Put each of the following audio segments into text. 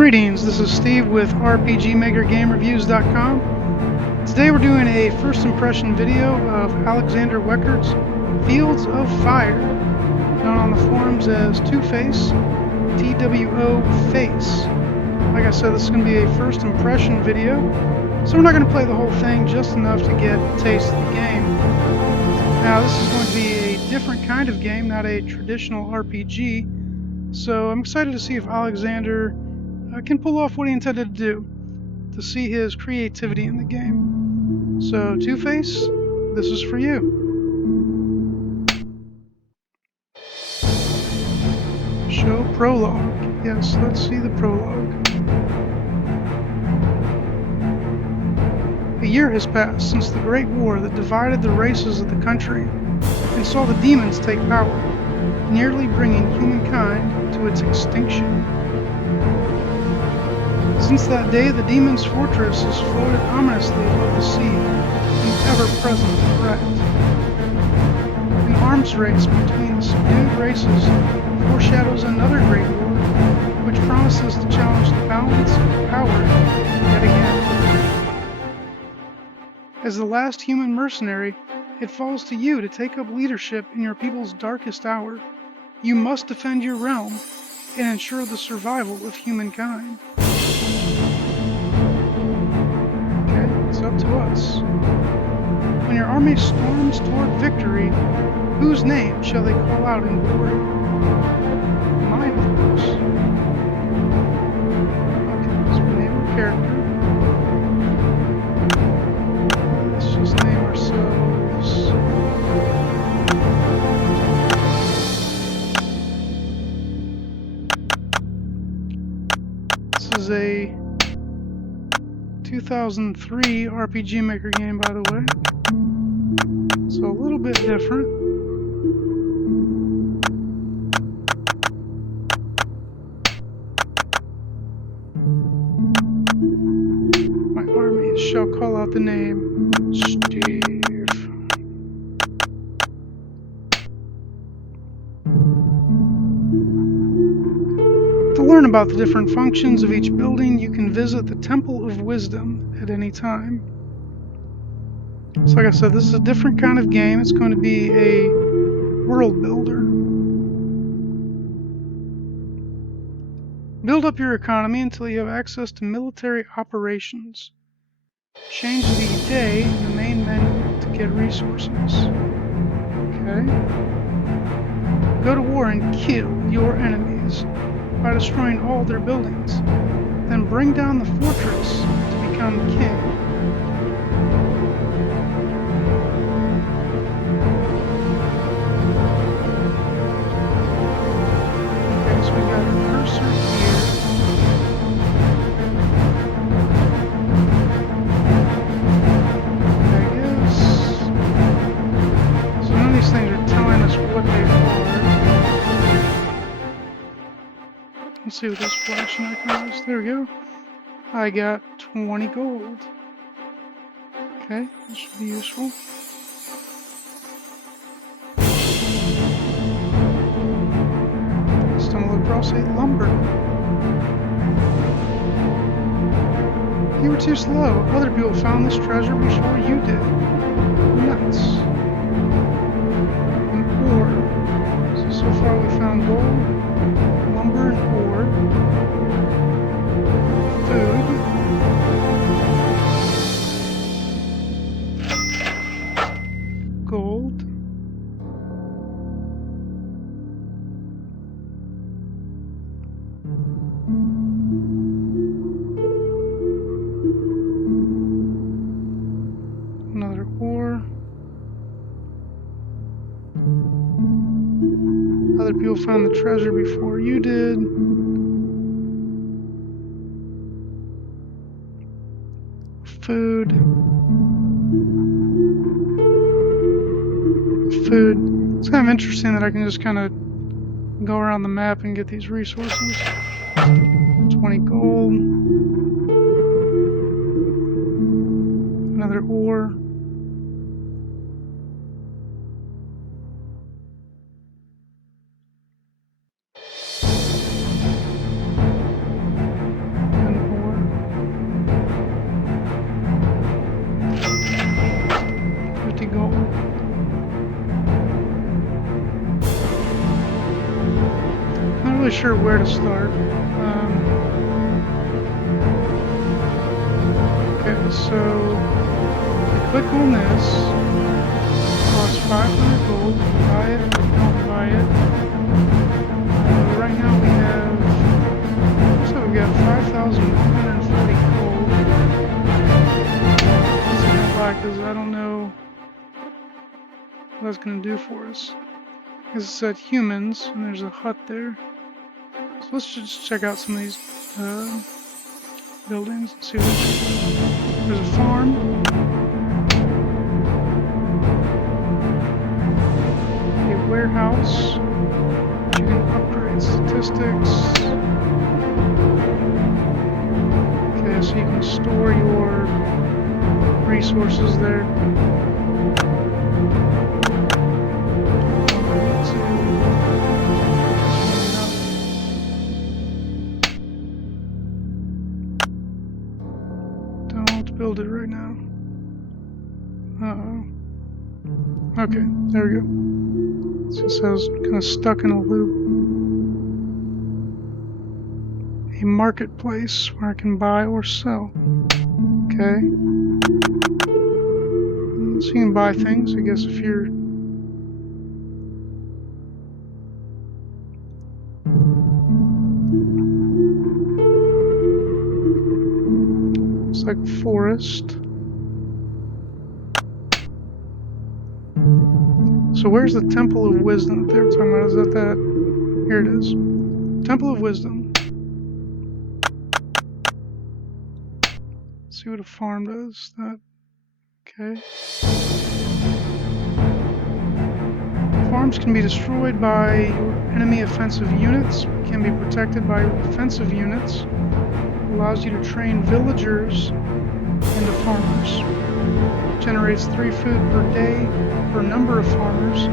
Greetings, this is Steve with RPGMaker GameReviews.com. Today we're doing a first impression video of Alexander Weckert's Fields of Fire, known on the forums as Two-Face, TWO Face. Like I said, this is going to be a first impression video, so we're not going to play the whole thing, just enough to get a taste of the game. Now this is going to be a different kind of game, not a traditional RPG, so I'm excited to see if Alexander can pull off what he intended to do, to see his creativity in the game. So, Two-Face, this is for you. Show prologue. Yes, let's see the prologue. A year has passed since the Great War that divided the races of the country and saw the demons take power, nearly bringing humankind to its extinction. Since that day, the demon's fortress has floated ominously above the sea, an ever-present threat. An arms race between the subdued races foreshadows another great war, which promises to challenge the balance of power yet again. As the last human mercenary, it falls to you to take up leadership in your people's darkest hour. You must defend your realm and ensure the survival of humankind. It's up to us. When your army storms toward victory, whose name shall they call out in glory? Mine, of course. Okay, so we name our character. Let's just name ourselves this is a 2003 RPGMaker game, by the way, so a little bit different. My armies shall call out the name Steve. To learn about the different functions of each building, you can visit the Temple of Wisdom at any time. So like I said, this is a different kind of game. It's going to be a world builder. Build up your economy until you have access to military operations. Change the day in the main menu to get resources. Okay. Go to war and kill your enemies by destroying all their buildings. Then bring down the fortress to become king. Okay, so we got our cursor here. I guess. So none of these things are telling us what they are. Let's see what this flashing icon is. There we go. I got 20 gold. Okay, this should be useful. Stumble across a lumber. You were too slow. Other people found this treasure before you did. Nuts. An ore. So far we found gold, lumber, and ore. Food. Gold. Another ore. Other people found the treasure before you did. Food. It's kind of interesting that I can just kind of go around the map and get these resources. 20 gold. Another ore. really sure where to start. Okay, so I click on this. Costs 500 gold. Buy it or don't buy it. Right now we have. So we got 5,140 gold. Let's see how buy because I don't know what that's going to do for us. Because it's at humans and there's a hut there. So let's just check out some of these buildings and see what there's a farm. A warehouse. You can upgrade statistics. Okay, so you can store your resources there. Don't build it right now. Uh-oh. Okay, there we go. So it says kind of stuck in a loop. A marketplace where I can buy or sell. Okay. So you can buy things, I guess, if you're... It's like forest. So where's the Temple of Wisdom that they were talking about? Is that? Here it is. Temple of Wisdom. Let's see what a farm does. Okay. Farms can be destroyed by your enemy offensive units, can be protected by offensive units. It allows you to train villagers into farmers. Generates 3 food per day per number of farmers.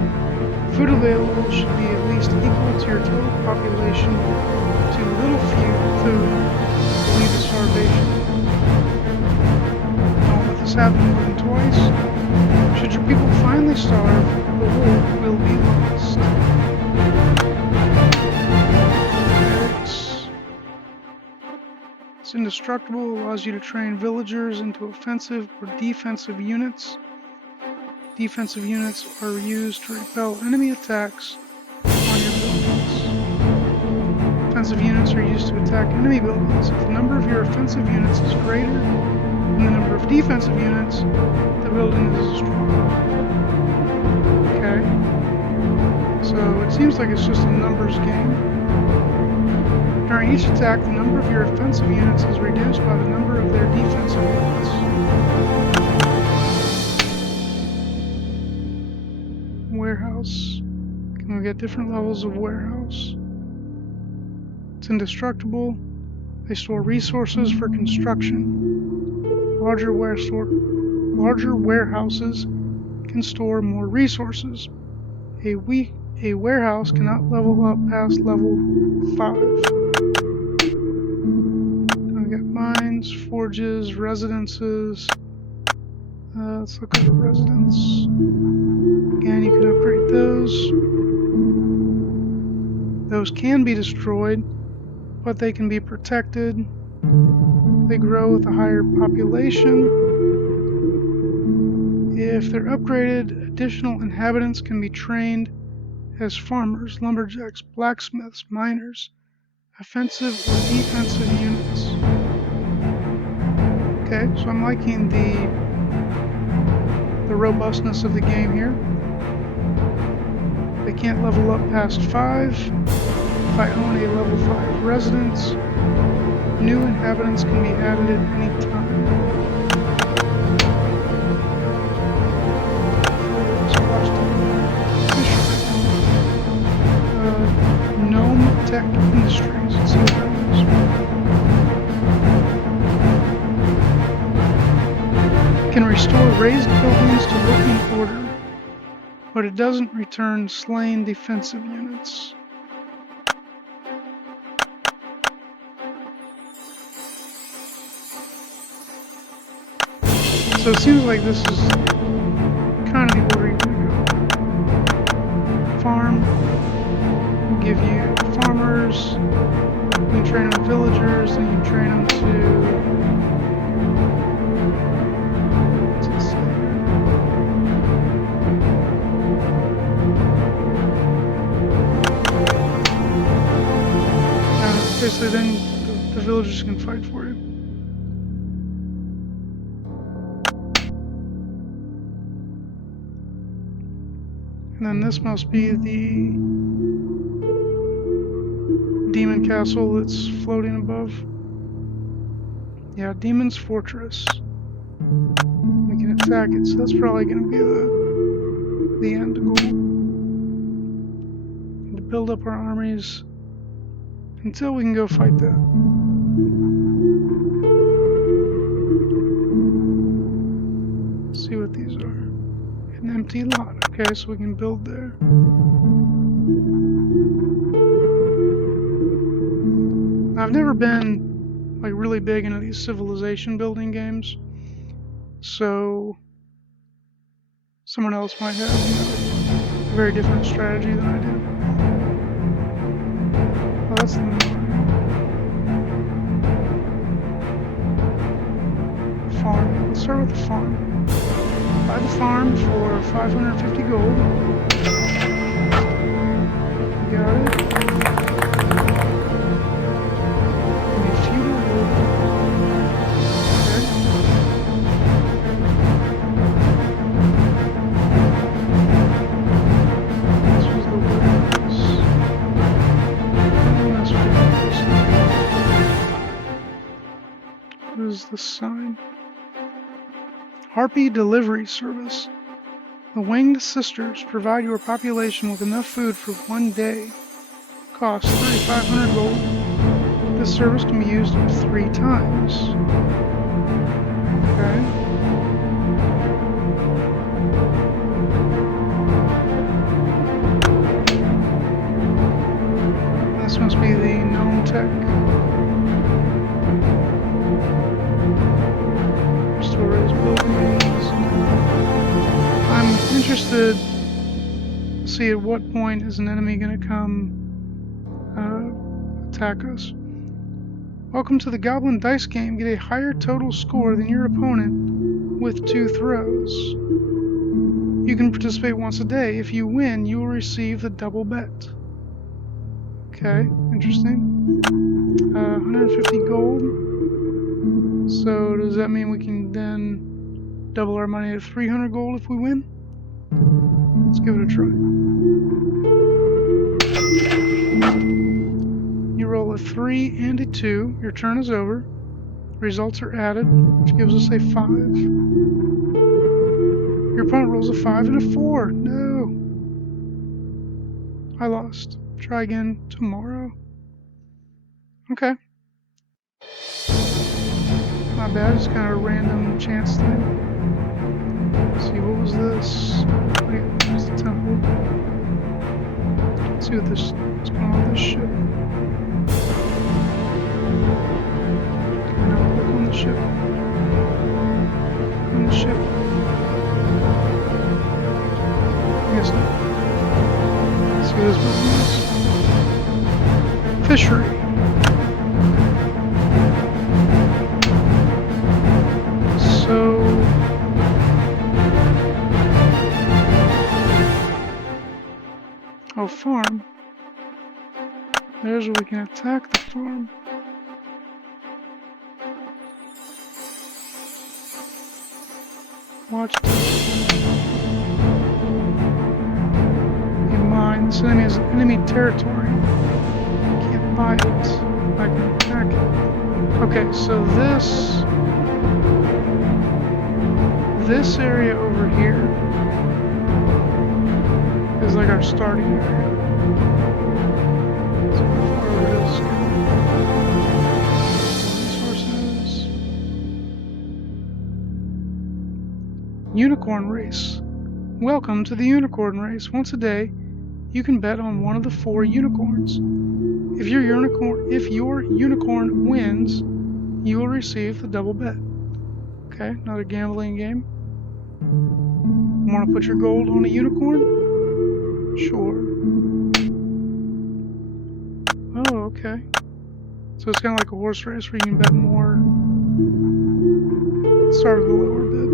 Food available should be at least equal to your total population. Too little food will lead to starvation. Don't let this happen more than twice. Should your people finally starve, the war will be lost. It's indestructible, allows you to train villagers into offensive or defensive units. Defensive units are used to repel enemy attacks on your buildings. Offensive units are used to attack enemy buildings. If the number of your offensive units is greater than the number of defensive units, the building is destroyed. Okay. So it seems like it's just a numbers game. During each attack, the number of your offensive units is reduced by the number of their defensive units. Warehouse. Can we get different levels of warehouse? It's indestructible. They store resources for construction. Larger warehouses can store more resources. A warehouse cannot level up past level 5. Mines, forges, residences. Let's look at the residence. Again, you can upgrade those. Those can be destroyed, but they can be protected. They grow with a higher population. If they're upgraded, additional inhabitants can be trained as farmers, lumberjacks, blacksmiths, miners, offensive or defensive units. Okay, so I'm liking the robustness of the game here. They can't level up past 5. If I own a level 5 residence, new inhabitants can be added at any time. Gnome Tech Industries. Let's see what that is. Can restore raised buildings to working order, but it doesn't return slain defensive units. So it seems like this is kind of the order you're going to go. Farm will give you farmers, train them villagers, and you train them to... What's it say? Basically, then the villagers can fight for you. And then this must be the demon castle that's floating above. Yeah, Demon's Fortress. We can attack it, so that's probably going to be the end goal. And to build up our armies until we can go fight that. See what these are. An empty lot. Okay, so we can build there. I've never been like really big into these civilization building games, so someone else might have, a very different strategy than I do. Oh, that's the farm. Let's start with the farm. Buy the farm for 550 gold. Got it. The sign. Harpy Delivery Service. The Winged Sisters provide your population with enough food for 1 day. Cost 3,500 gold. This service can be used up to 3 times. Okay. This must be the gnome tech. I'm interested to see at what point is an enemy going to come attack us. Welcome to the Goblin Dice game. Get a higher total score than your opponent with 2 throws. You can participate once a day. If you win, you will receive the double bet. Okay, interesting. 150 gold. So does that mean we can then double our money to 300 gold if we win? Let's give it a try. You roll a 3 and a 2. Your turn is over. Results are added, which gives us a 5. Your opponent rolls a 5 and a 4. No! I lost. Try again tomorrow. Okay. Not bad, just kind of a random chance thing. Let's see, what was this? Wait, there's the temple. Let's see what's going on with this ship. Can I now click on the ship? On the ship. I guess not. Let's see what this one is. Fishery. So oh, farm. There's where we can attack the farm. Watch this. In mind, this enemy is enemy territory. Can't buy it. I can attack it. Okay, so this area over here is like our starting area. So how far over this resources. Unicorn race. Welcome to the unicorn race. Once a day, you can bet on one of the 4 unicorns. If your unicorn wins, you will receive the double bet. Okay, another gambling game. Want to put your gold on a unicorn? Sure. Oh, okay. So it's kind of like a horse race where you can bet more. Start with a lower bid.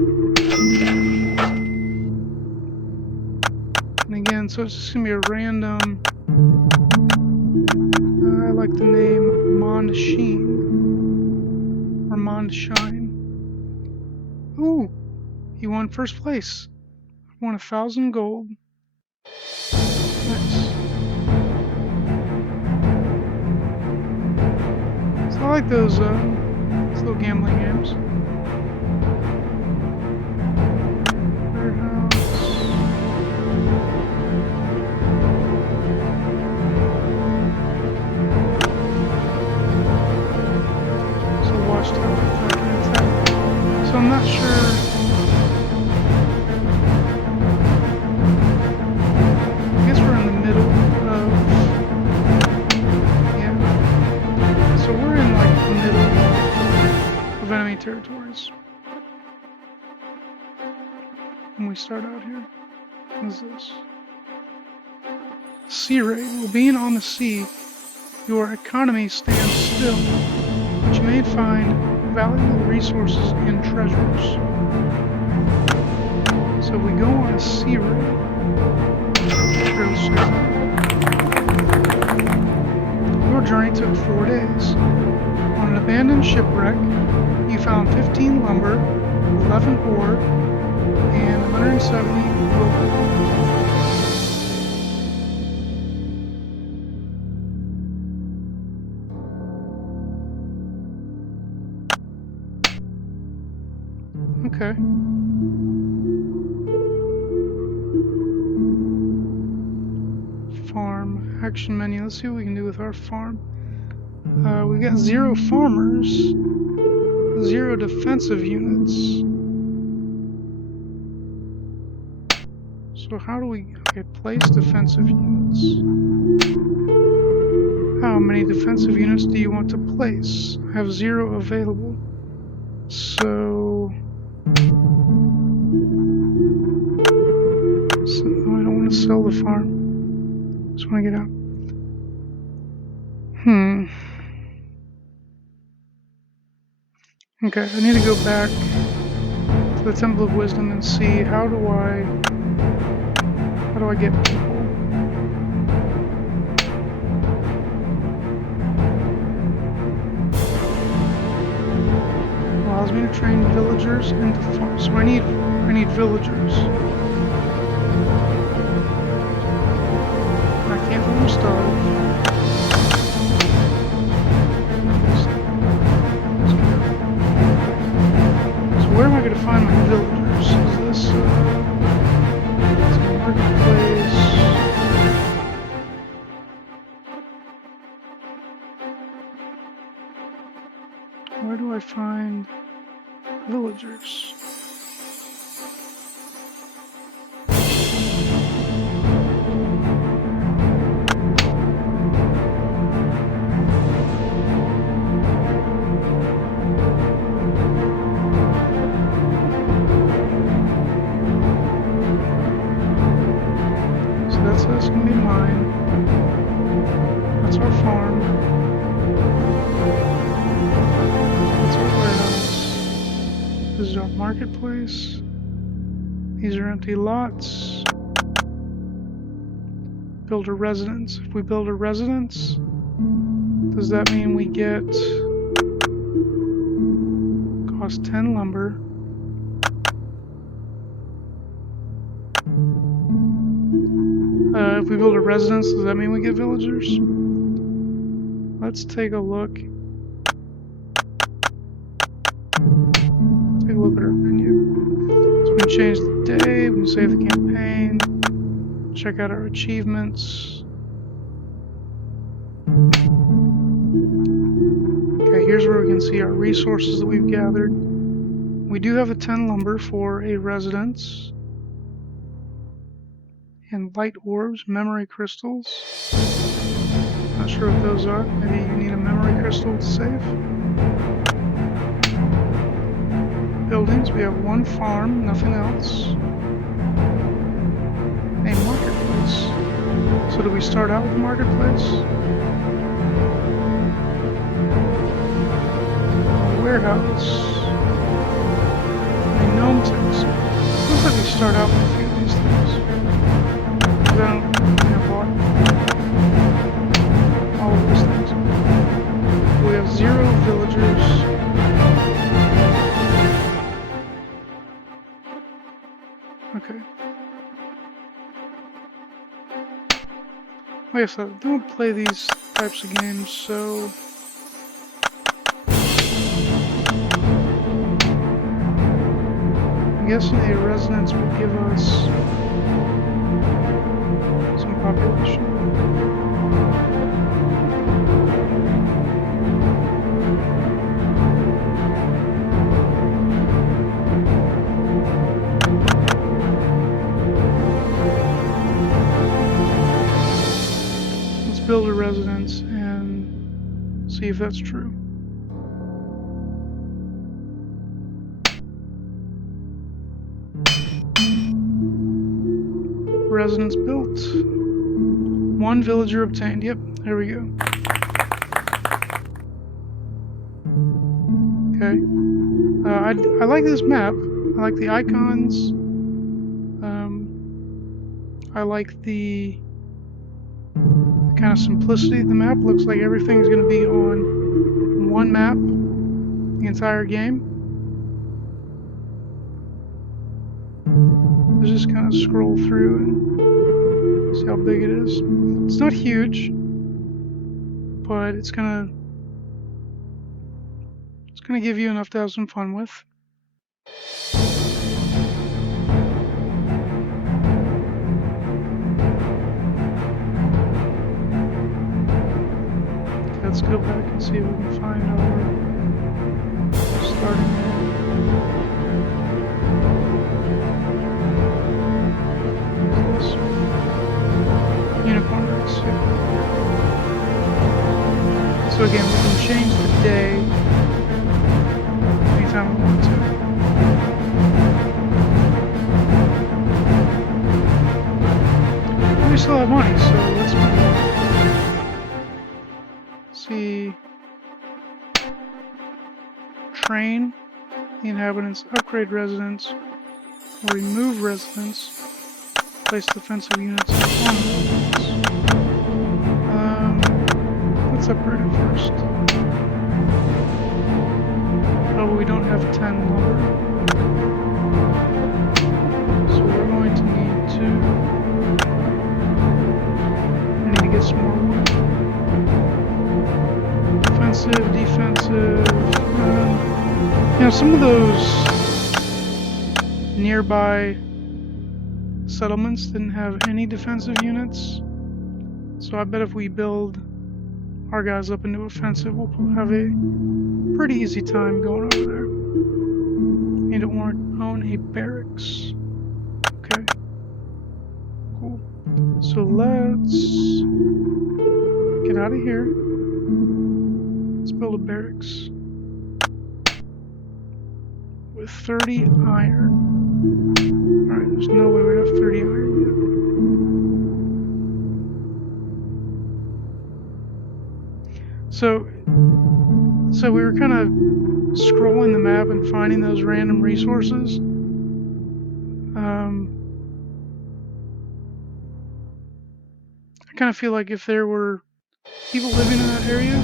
And again, so it's just going to be a random. I like the name Mondshine. Or Mondshine. Ooh, he won first place. Won 1,000 gold. Nice. So I like those little gambling games. So watchtower. So I'm not sure. I guess we're in the middle of. Yeah. So we're in like the middle of enemy territories. When we start out here. What is this? Sea raid. Well, being on the sea, your economy stands still, but you may find valuable resources and treasures. So we go on a sea raid. Your journey took 4 days. On an abandoned shipwreck, you found 15 lumber, 11 ore, and 170 gold. Okay. Farm. Action menu. Let's see what we can do with our farm. We got 0 farmers. 0 defensive units. So how do we... Okay, place defensive units. How many defensive units do you want to place? I have 0 available. So no, I don't want to sell the farm. Just want to get out. Okay, I need to go back to the Temple of Wisdom and see how do I get people. Allows me to train villagers into farms. So I need villagers. I can't let them starve. So where am I going to find my villagers? Is this it's a marketplace? Where do I find villagers? So that's going to be mine. That's our farm. That's our warehouse. This is our marketplace. These are empty lots. Build a residence. If we build a residence, does that mean we get cost 10 lumber? If we build a residence, does that mean we get villagers? Let's take a look. Take a look at our menu. So we can change the day, we can save the campaign, check out our achievements. Okay, here's where we can see our resources that we've gathered. We do have a 10 lumber for a residence. And light orbs, memory crystals. Not sure what those are. Maybe you need a memory crystal to save. Buildings, we have 1 farm, nothing else. A marketplace. So do we start out with the marketplace? warehouse. A gnome taxi. Looks like we start out with a few of these things. I don't think I bought all of those things. We have 0 villagers. Okay. Like I said, I don't play these types of games, so I'm guessing a residence would give us some population. Let's build a residence and see if that's true. Residence built. 1 villager obtained. Yep, there we go. Okay. I like this map. I like the icons. I like the kind of simplicity of the map. Looks like everything's going to be on one map the entire game. Let's just kind of scroll through and see how big it is. It's not huge, but it's gonna give you enough to have some fun with. Okay, let's go back and see if we can find our starting area. Unicorn race, yeah. So again, we can change the day anytime we want to. We still have money, so let's see. Train the inhabitants, upgrade residents, or remove residents. Place defensive units on residents. Let's upgrade it first. Oh, we don't have 10 lumber. So we're going to need to get some more wood. Defensive. You know, some of those nearby settlements didn't have any defensive units, so I bet if we build our guys up into offensive, we'll have a pretty easy time going over there. You don't want to own a barracks. Okay. Cool. So let's get out of here. Let's build a barracks with 30 iron. Alright, there's no way we have 30 iron yet. So we were kind of scrolling the map and finding those random resources. I kind of feel like if there were people living in that area,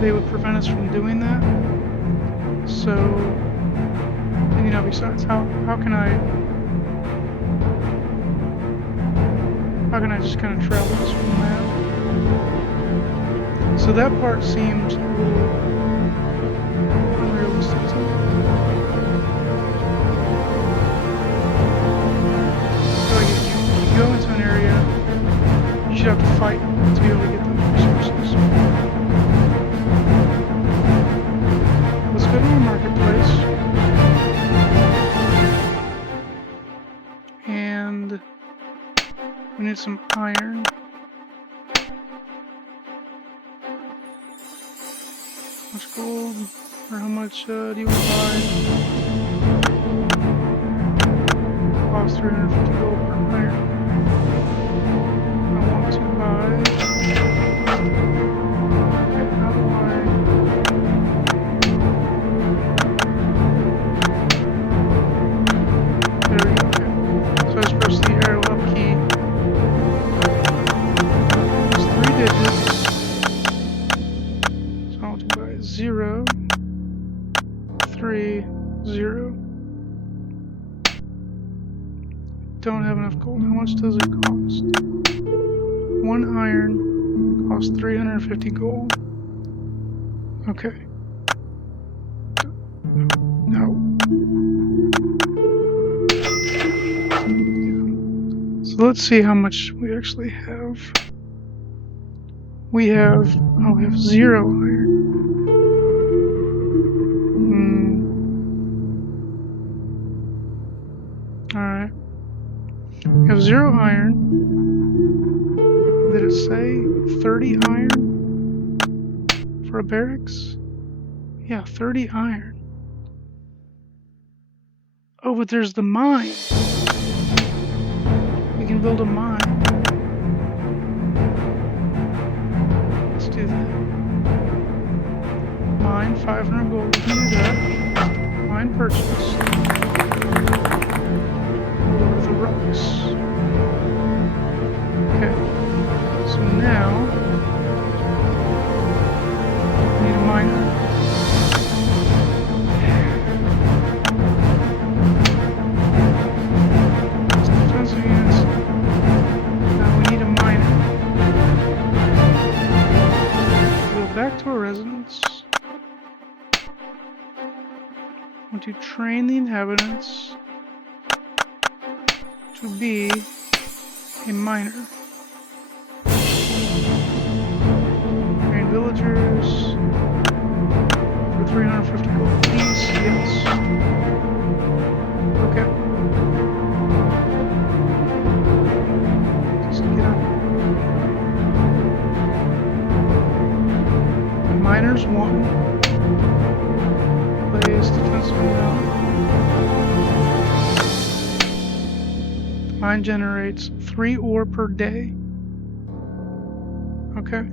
they would prevent us from doing that. So, and, you know, besides, how can I just kind of travel this from the map? So that part seems a little unrealistic to me. So like if you go into an area, you should have to fight to be able to get those resources. Let's go to our marketplace. And we need some iron. How much gold? Or how much do you want to buy? Cost 350 gold per iron. I want to buy. Okay, how do I 3, 0. Don't have enough gold. How much does it cost? 1 iron costs 350 gold. Okay. No. So let's see how much we actually have. We have 0 iron. Alright. We have 0 iron. Did it say 30 iron for a barracks? Yeah, 30 iron. Oh, but there's the mine. We can build a mine. Let's do that. Mine, 500 gold. We can do that. Mine purchase. Over the rocks. Okay. So now we need a miner. Defensive units. Now we need a miner. We'll go back to our residence. I want to train the inhabitants to be a miner. Train villagers for 350 gold apiece. Yes. Okay. Just get up. The miners 1. Plays defensively now. Mine generates 3 ore per day. Okay.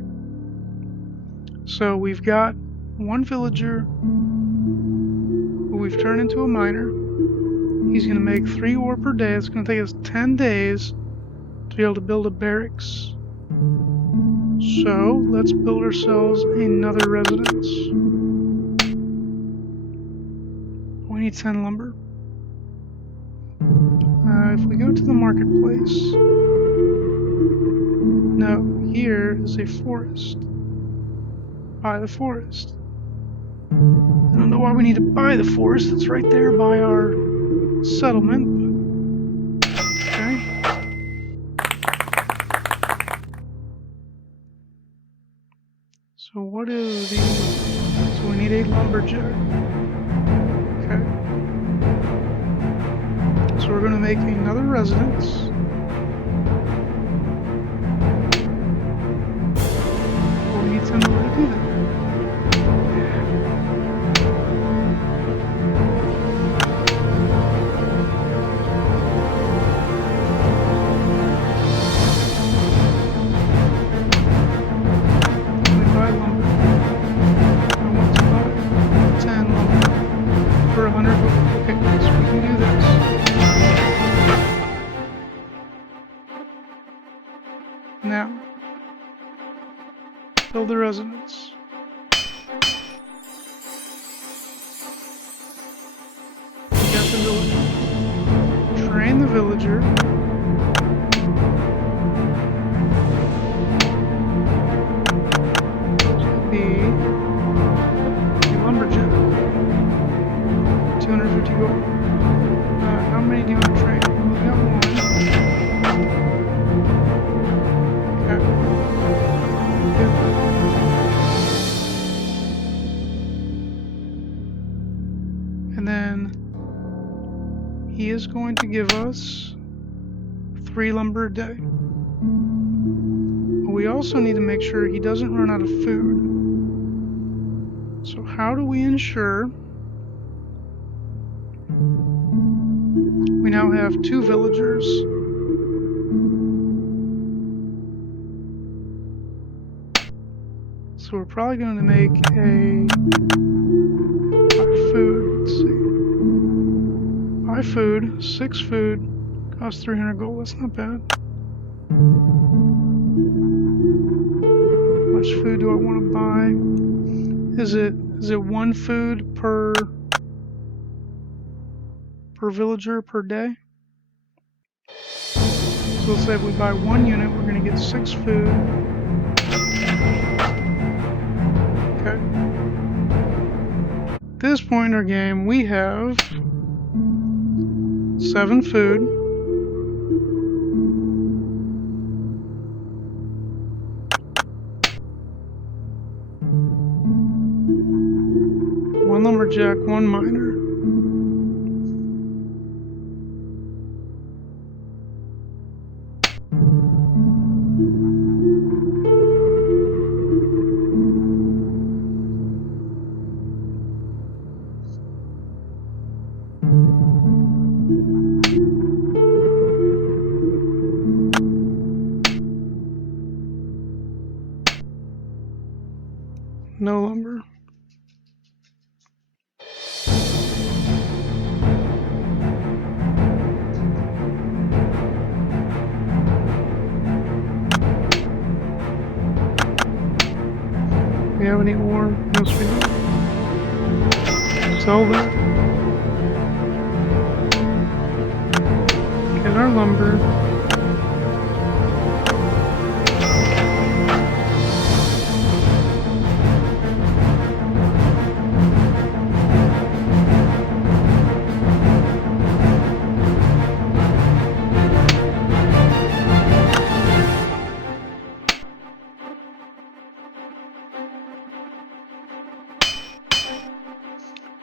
So we've got 1 villager who we've turned into a miner. He's going to make 3 ore per day. It's going to take us 10 days to be able to build a barracks. So let's build ourselves another residence. We need 10 lumber. If we go to the marketplace, no, here is a forest. Buy the forest. I don't know why we need to buy the forest. It's right there by our settlement. But okay. So what is the? So we need a lumberjack. Okay. So we're going to make another residence. We'll need somewhere to do that. Let me buy lumber. I want to buy 10 lumber for 100 gold. Okay, so we can do this. Now, build the residence. We got the villager. Train the villager. To be a lumberjack. 250 gold. How many do you want to train? We got 1. And then he is going to give us 3 lumber a day. But we also need to make sure he doesn't run out of food. So how do we ensure we now have 2 villagers? So we're probably going to make a food. Let's see. Buy food, 6 food, costs 300 gold. That's not bad. How much food do I want to buy? Is it 1 food per per villager per day. So let's say if we buy 1 unit, we're going to get 6 food. Okay. At this point in our game, we have 7 food. One lumberjack, 1 miner. No lumber. We have any ore? Yes, we do. Sell that. Get our lumber.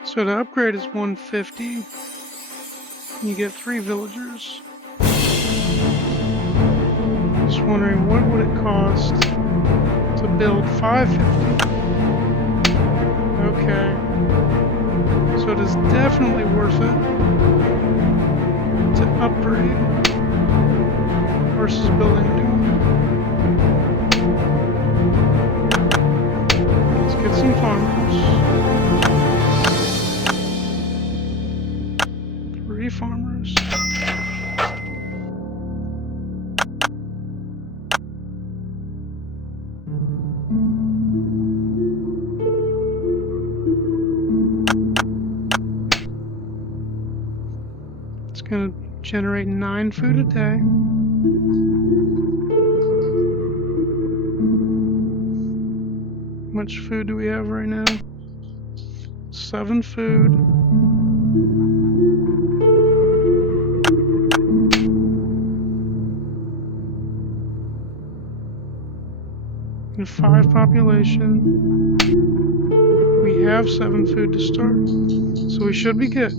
So the upgrade is 150. You get 3 villagers. Just wondering what would it cost to build 550? Okay. So it is definitely worth it to upgrade versus building a new one. Let's get some farmers. 3 farmers. It's going to generate 9 food a day. How much food do we have right now? 7 food. And 5 population. We have 7 food to start. So we should be good.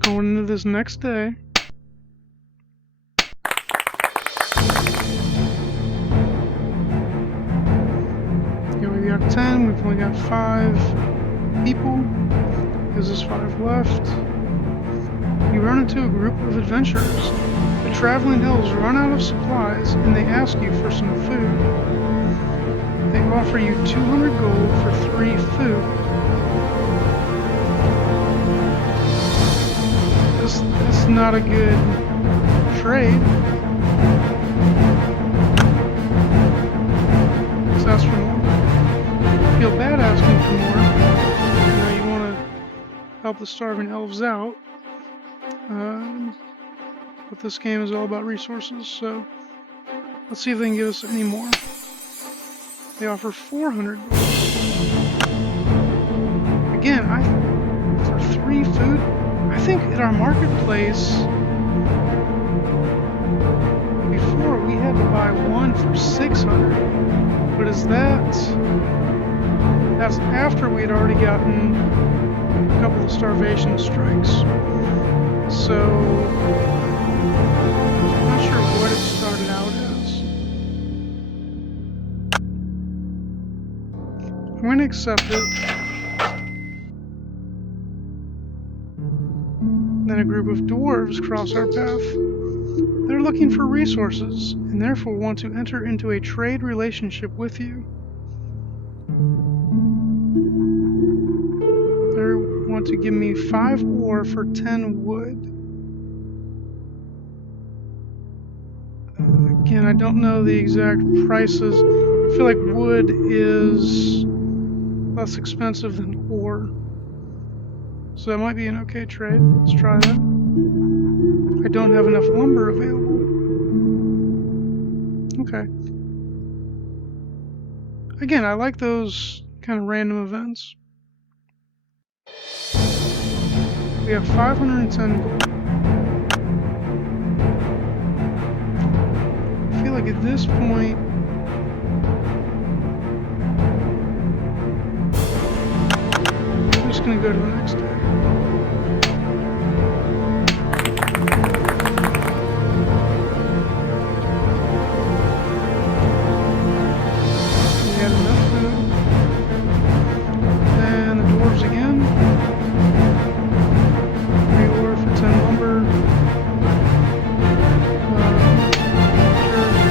Going into this next day. Yeah, we got 10, we've only got 5 people. Gives us 5 left. You run into a group of adventurers. The traveling elves run out of supplies and they ask you for some food. They offer you 200 gold for 3 food. This is not a good trade. Let's ask for more. Feel bad asking for more. You want to help the starving elves out. But this game is all about resources, so let's see if they can give us any more. They offer 400 gold. Again, for 3 food, I think at our marketplace before we had to buy 1 for 600. But is that's after we had already gotten a couple of starvation strikes. So I'm not sure what it started out as. I'm going to accept it. Then a group of dwarves cross our path. They're looking for resources and therefore want to enter into a trade relationship with you. They want to give me 5 ore for 10 wood. Again, I don't know the exact prices. I feel like wood is less expensive than ore. So that might be an okay trade. Let's try that. I don't have enough lumber available. Okay. Again, I like those kind of random events. We have 510 gold. I feel like at this point, I'm just going to go to the next day. We had enough food. And the dwarves again. Reorder for 10 lumber.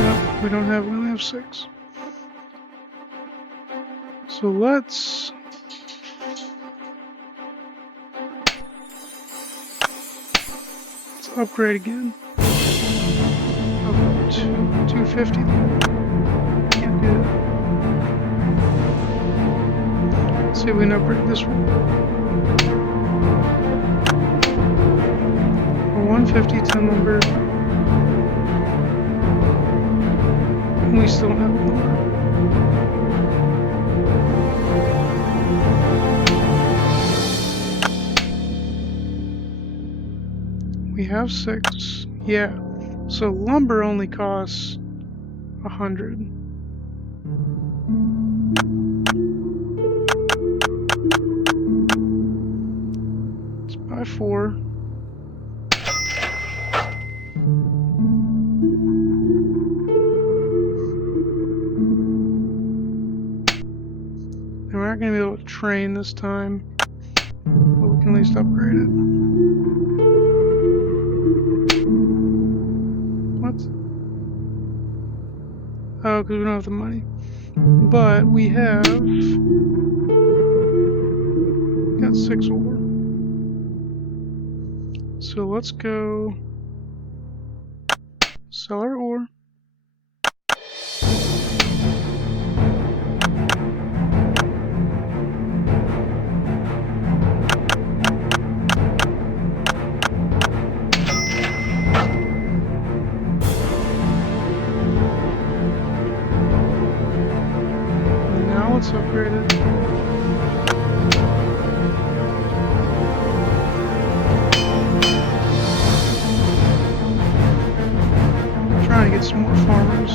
Nope, we don't have, we only have 6. So let's upgrade again. Up to 250. Can't do that. Let's see if we can upgrade this one. For 150, 10 lumber. And we still don't have lumber. We have 6. Yeah. So lumber only costs 100. Let's buy 4. And we're not going to be able to train this time, but we can at least upgrade it. What? Oh, because we don't have the money. But we have got 6 ore. So let's go sell our ore. And now let's upgrade it. Trying to get some more farmers.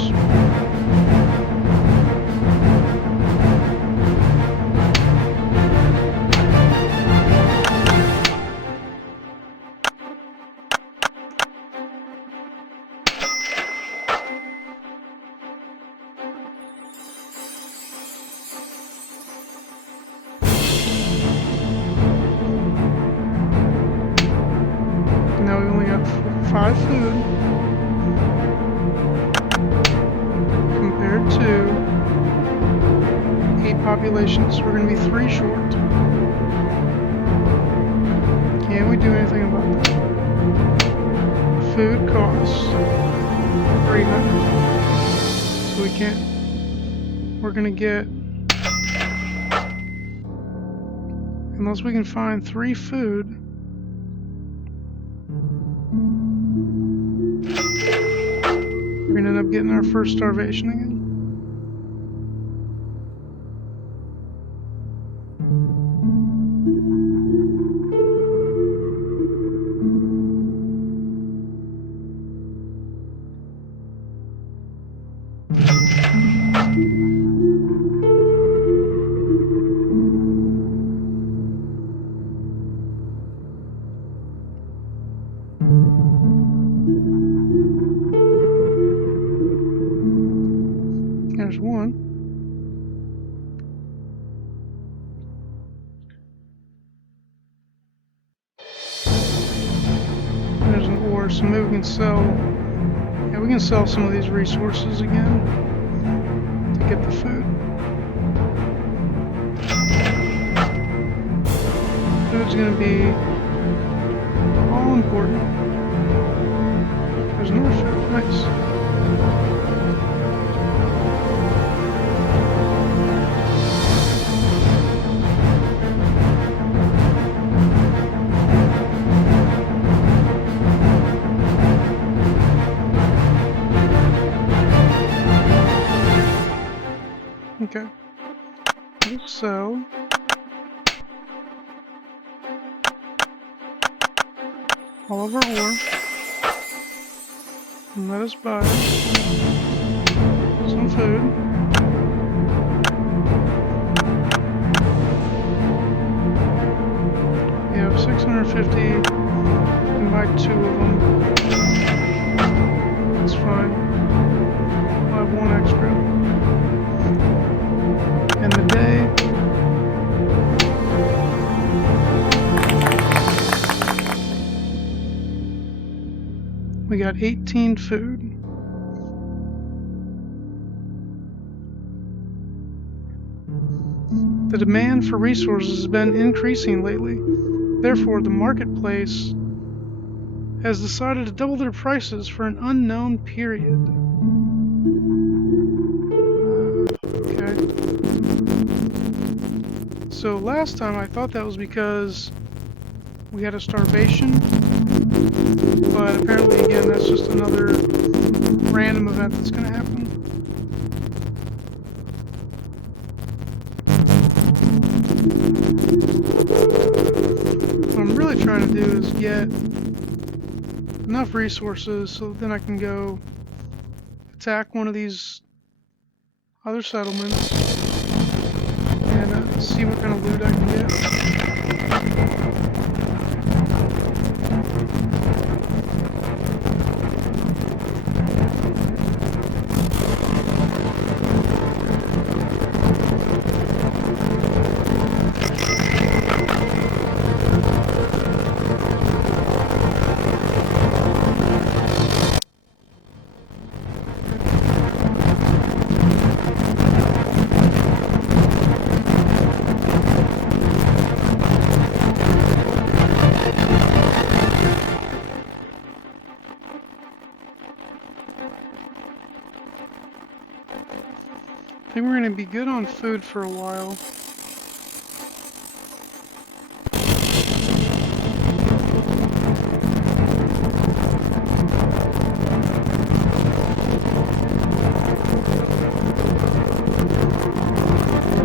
Now we only got 5 food compared to 8 populations. We're going to be 3 short. Can we do anything about that? Food costs 300. So we can't. We're going to get, unless we can find 3 food. We're going to end up getting our first starvation again. There's one. There's an ore, so maybe we can sell. Yeah, we can sell some of these resources again to get the food. Food's gonna be all important. There's no food. Nice. Okay. We'll sell. All of our ore. And let us buy some food. We have 650. We can buy 2 of them. That's fine. We'll have 1 extra. And the day. We got 18 food. The demand for resources has been increasing lately. Therefore, the marketplace has decided to double their prices for an unknown period. Okay. So last time I thought that was because we had a starvation, but apparently again that's just another random event that's going to happen. What I'm really trying to do is get enough resources so that then I can go attack one of these other settlements and see what kind of loot I can get. I think we're going to be good on food for a while.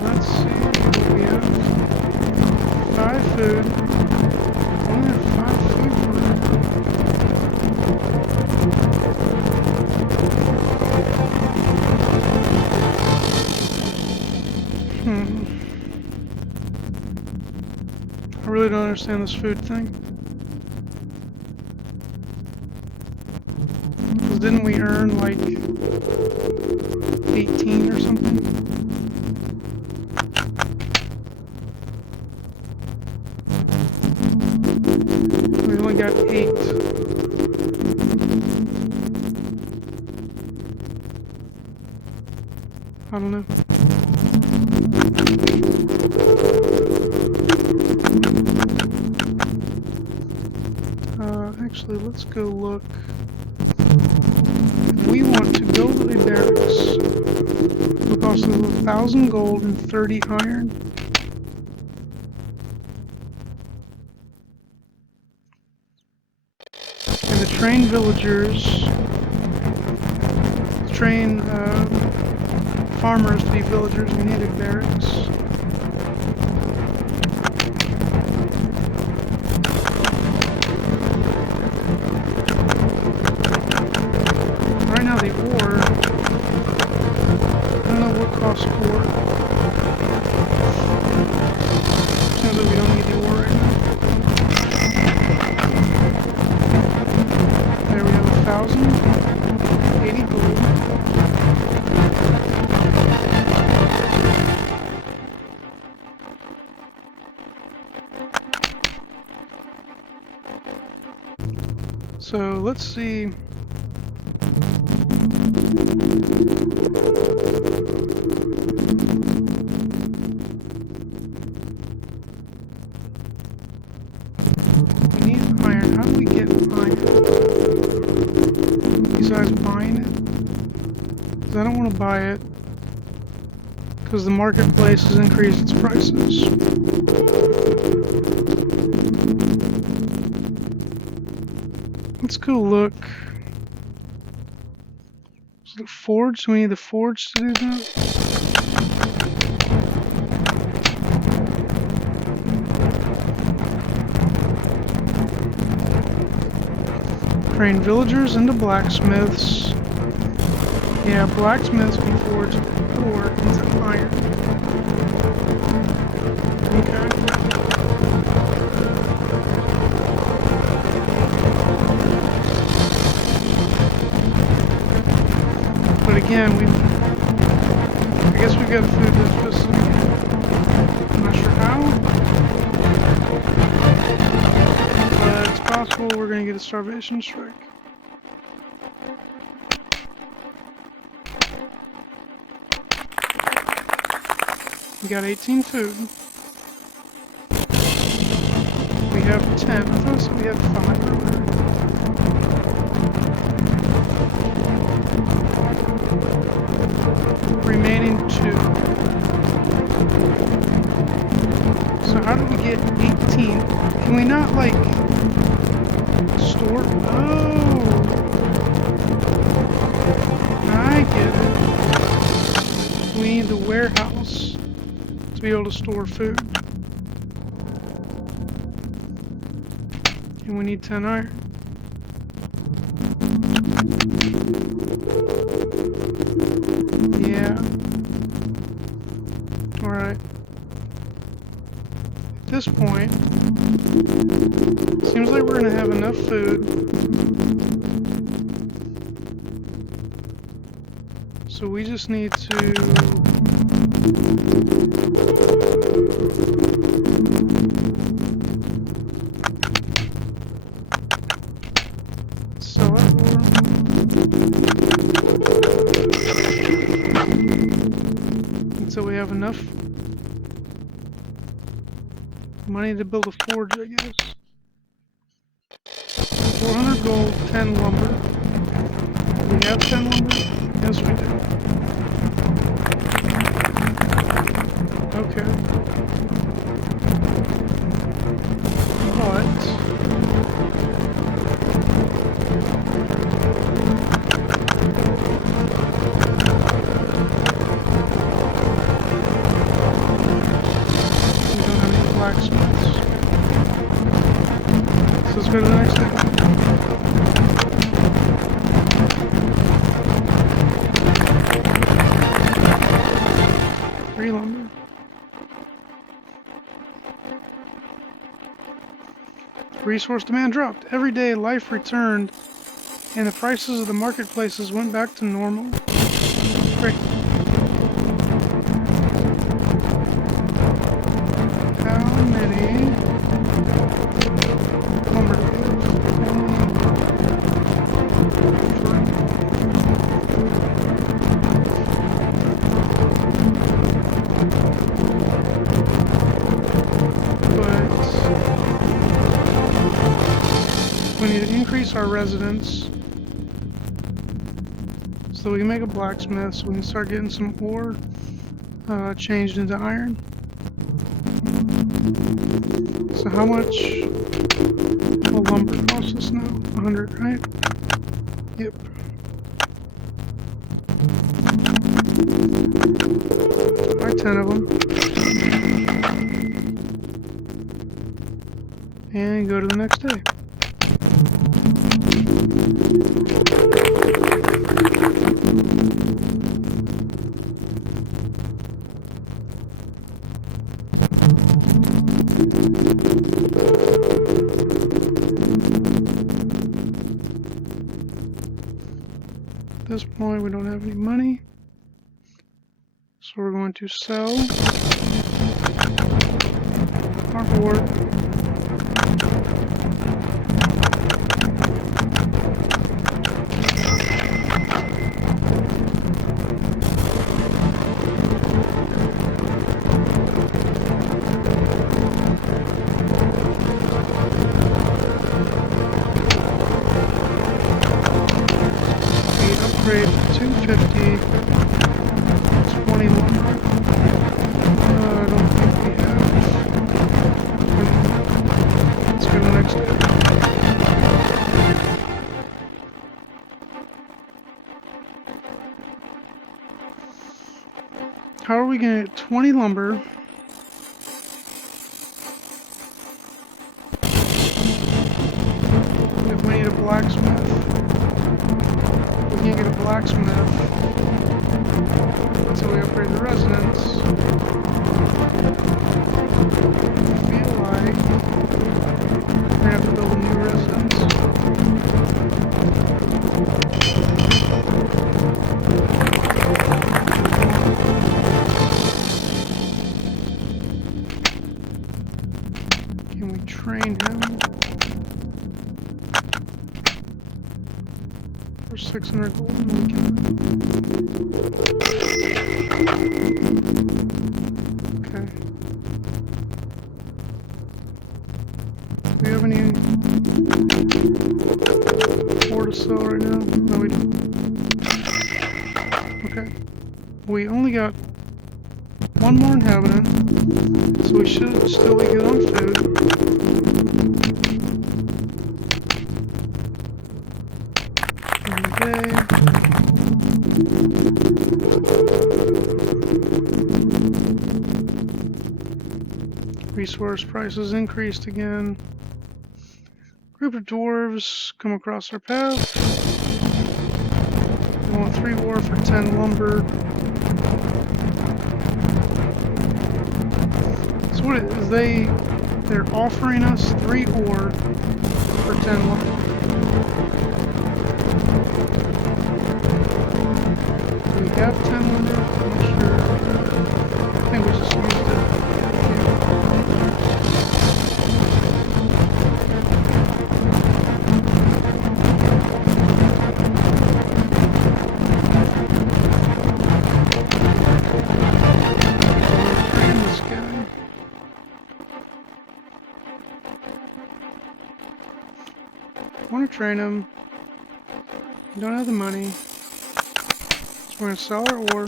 Let's see. We have 5 food. We only have 5 food for it. I really don't understand this food thing. Because didn't we earn like 18 or something? We only got 8. I don't know. Actually, let's go look. If we want to build a barracks, it will cost us 1,000 gold and 30 iron. And to train villagers, to train farmers to be villagers, we need a barracks. Right now the ore, I don't know what costs ore. Seems like we don't need the ore right now. There we have 1,080 gold. So let's see. We need iron. How do we get iron? Besides buying it? Because I don't want to buy it. Because the marketplace has increased its prices. Let's go look. Is it a forge? Do we need the forge to do that? Train villagers into blacksmiths. Yeah, blacksmiths can forge ore into iron. Okay. But again, I guess we've got food that's just, I'm not sure how, but it's possible we're going to get a starvation strike. We got 18 food. We have 10. I thought I said we had 5 earlier. Remaining 2. So how do we get 18? Can we not, like, store? Oh! I get it. We need the warehouse to be able to store food. And we need 10 iron. Yeah. Alright. At this point, seems like we're going to have enough food. So we just need to sell it. Until we have enough money to build a forge, I guess. 400 gold, 10 lumber. Do we have 10 lumber? Yes, we do. Okay. But we don't have any blacksmiths. So let's go to the next thing. Lumber. Resource demand dropped. Every day life returned and the prices of the marketplaces went back to normal. Great. How many lumber do we have? We need to increase our residence so we can make a blacksmith so we can start getting some ore changed into iron. So how much will lumber cost us now? 100, right? Yep. Buy 10 of them. And go to the next day. At this point, we don't have any money, so we're going to sell our ore. Upgrade 250, 20 lumber. I don't think we have. Let's go to the next day. How are we going to get 20 lumber? If we need a blacksmith. blacksmith until we upgrade the residence. I feel like we're gonna have to build a new residence. Can we train him? For 600 gold, and we can. Okay. Do we have any ore to sell right now? No, we don't. Okay. We only got one more inhabitant, so we should still be good on food. Resource prices increased again. Group of dwarves come across our path. We want 3 ore for 10 lumber. So what is they're offering us 3 ore for 10 lumber. Do we have 10 lumber? I'm not sure. I think we just used it. I want to train him. We don't have the money. So we're going to sell our ore.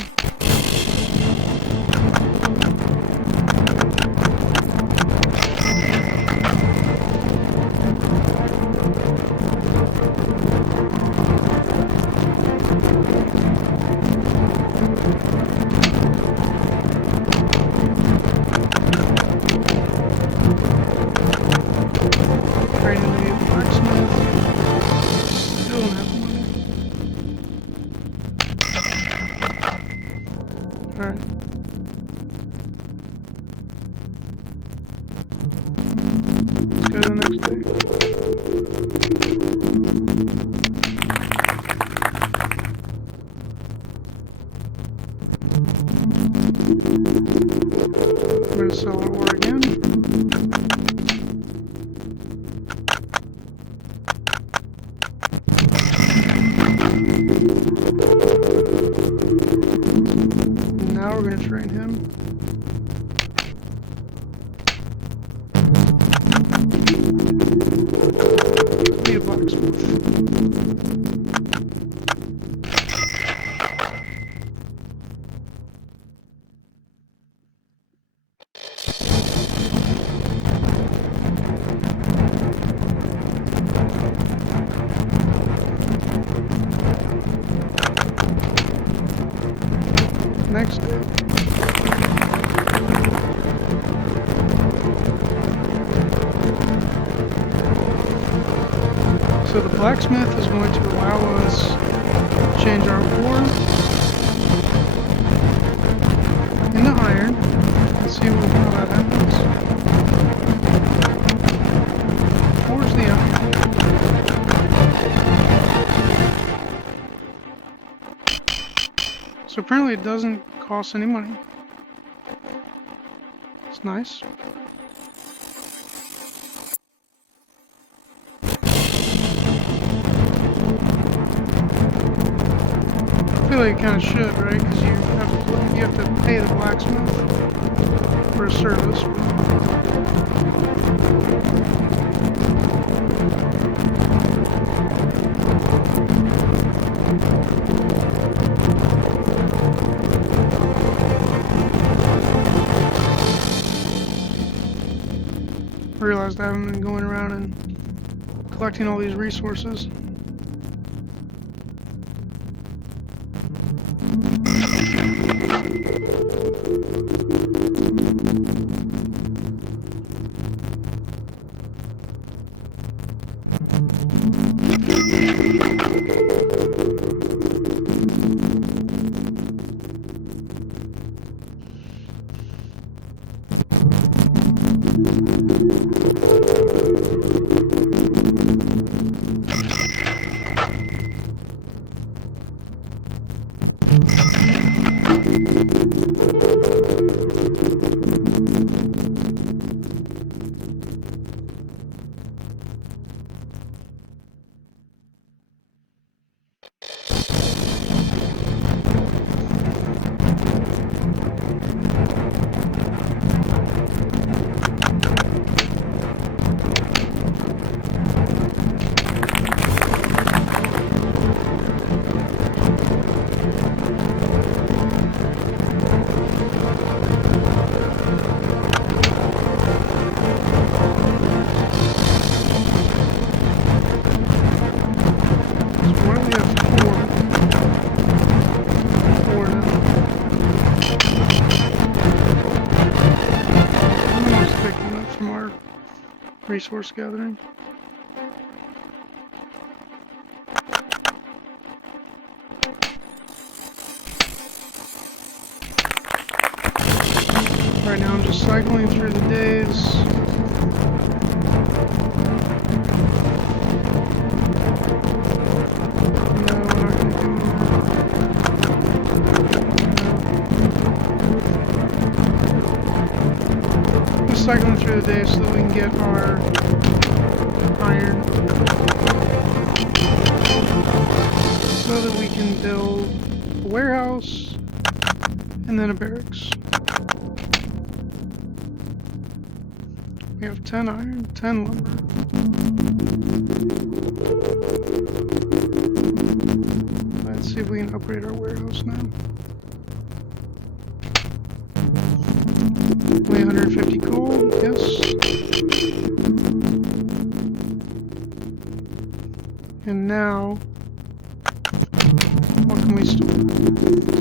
Alright. Let's go to the next day. We're going to sell our ore again. Now we're going to train him. Be a blacksmith. Next day. So the blacksmith is going to allow us to change our ore into iron. Let's see how that happens. Where's the iron? So apparently it doesn't cost any money. It's nice. I feel like you kind of should, right? Because you have to pay the blacksmith for a service. I realized I haven't been going around and collecting all these resources. Resource gathering. Right now I'm just cycling through the days. No, we're not going to do that. Just cycling through the days so that we can get our iron. So that we can build a warehouse and then a barracks. We have 10 iron, 10 lumber. Let's see if we can upgrade our warehouse now. Only 150 gold, yes. And now, what can we store?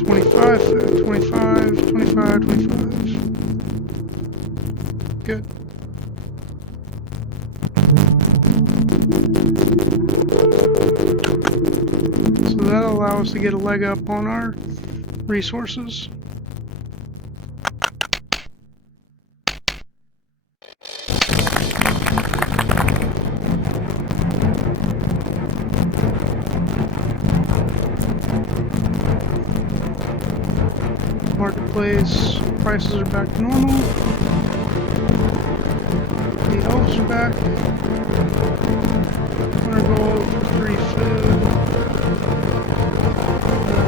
25 food, 25, 25, 25. Good. So that'll allow us to get a leg up on our resources. Marketplace prices are back to normal. The elves are back. 100 gold for free food.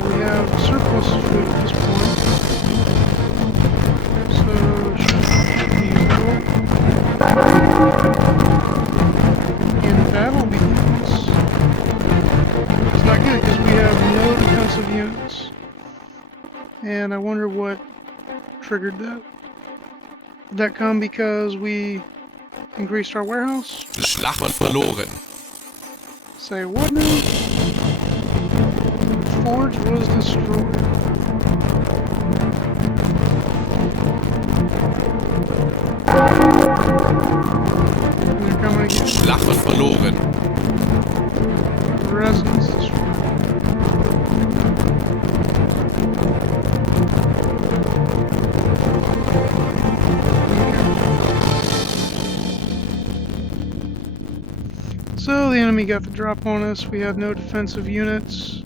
We have surplus of food at this point. So, should we gold? And battle begins. It's not good because we have no defensive units. And I wonder what triggered that. Did that come because we increased our warehouse? De slag wordt verloren. Say what now? Forge was destroyed. And they're coming again. Slag wordt verloren. Residence destroyed. So the enemy got the drop on us. We have no defensive units.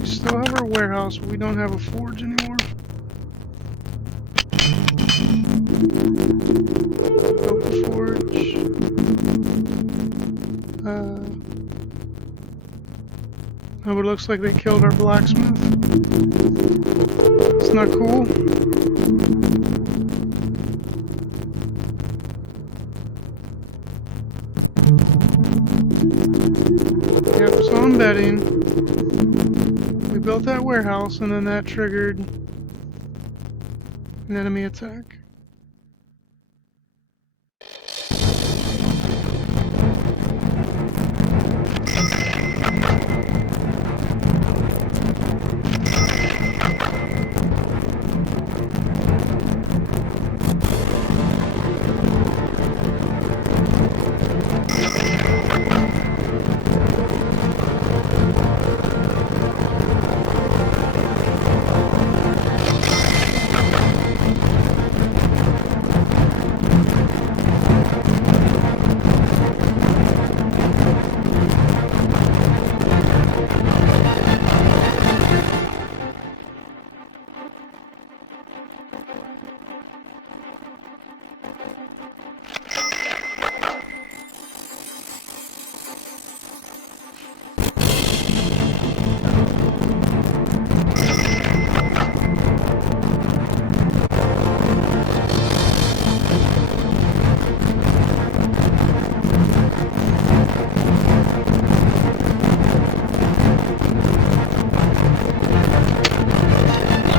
We still have our warehouse, but we don't have a forge anymore. Built the forge. Oh, it looks like they killed our blacksmith. It's not cool. Yep, so I'm betting we built that warehouse and then that triggered an enemy attack.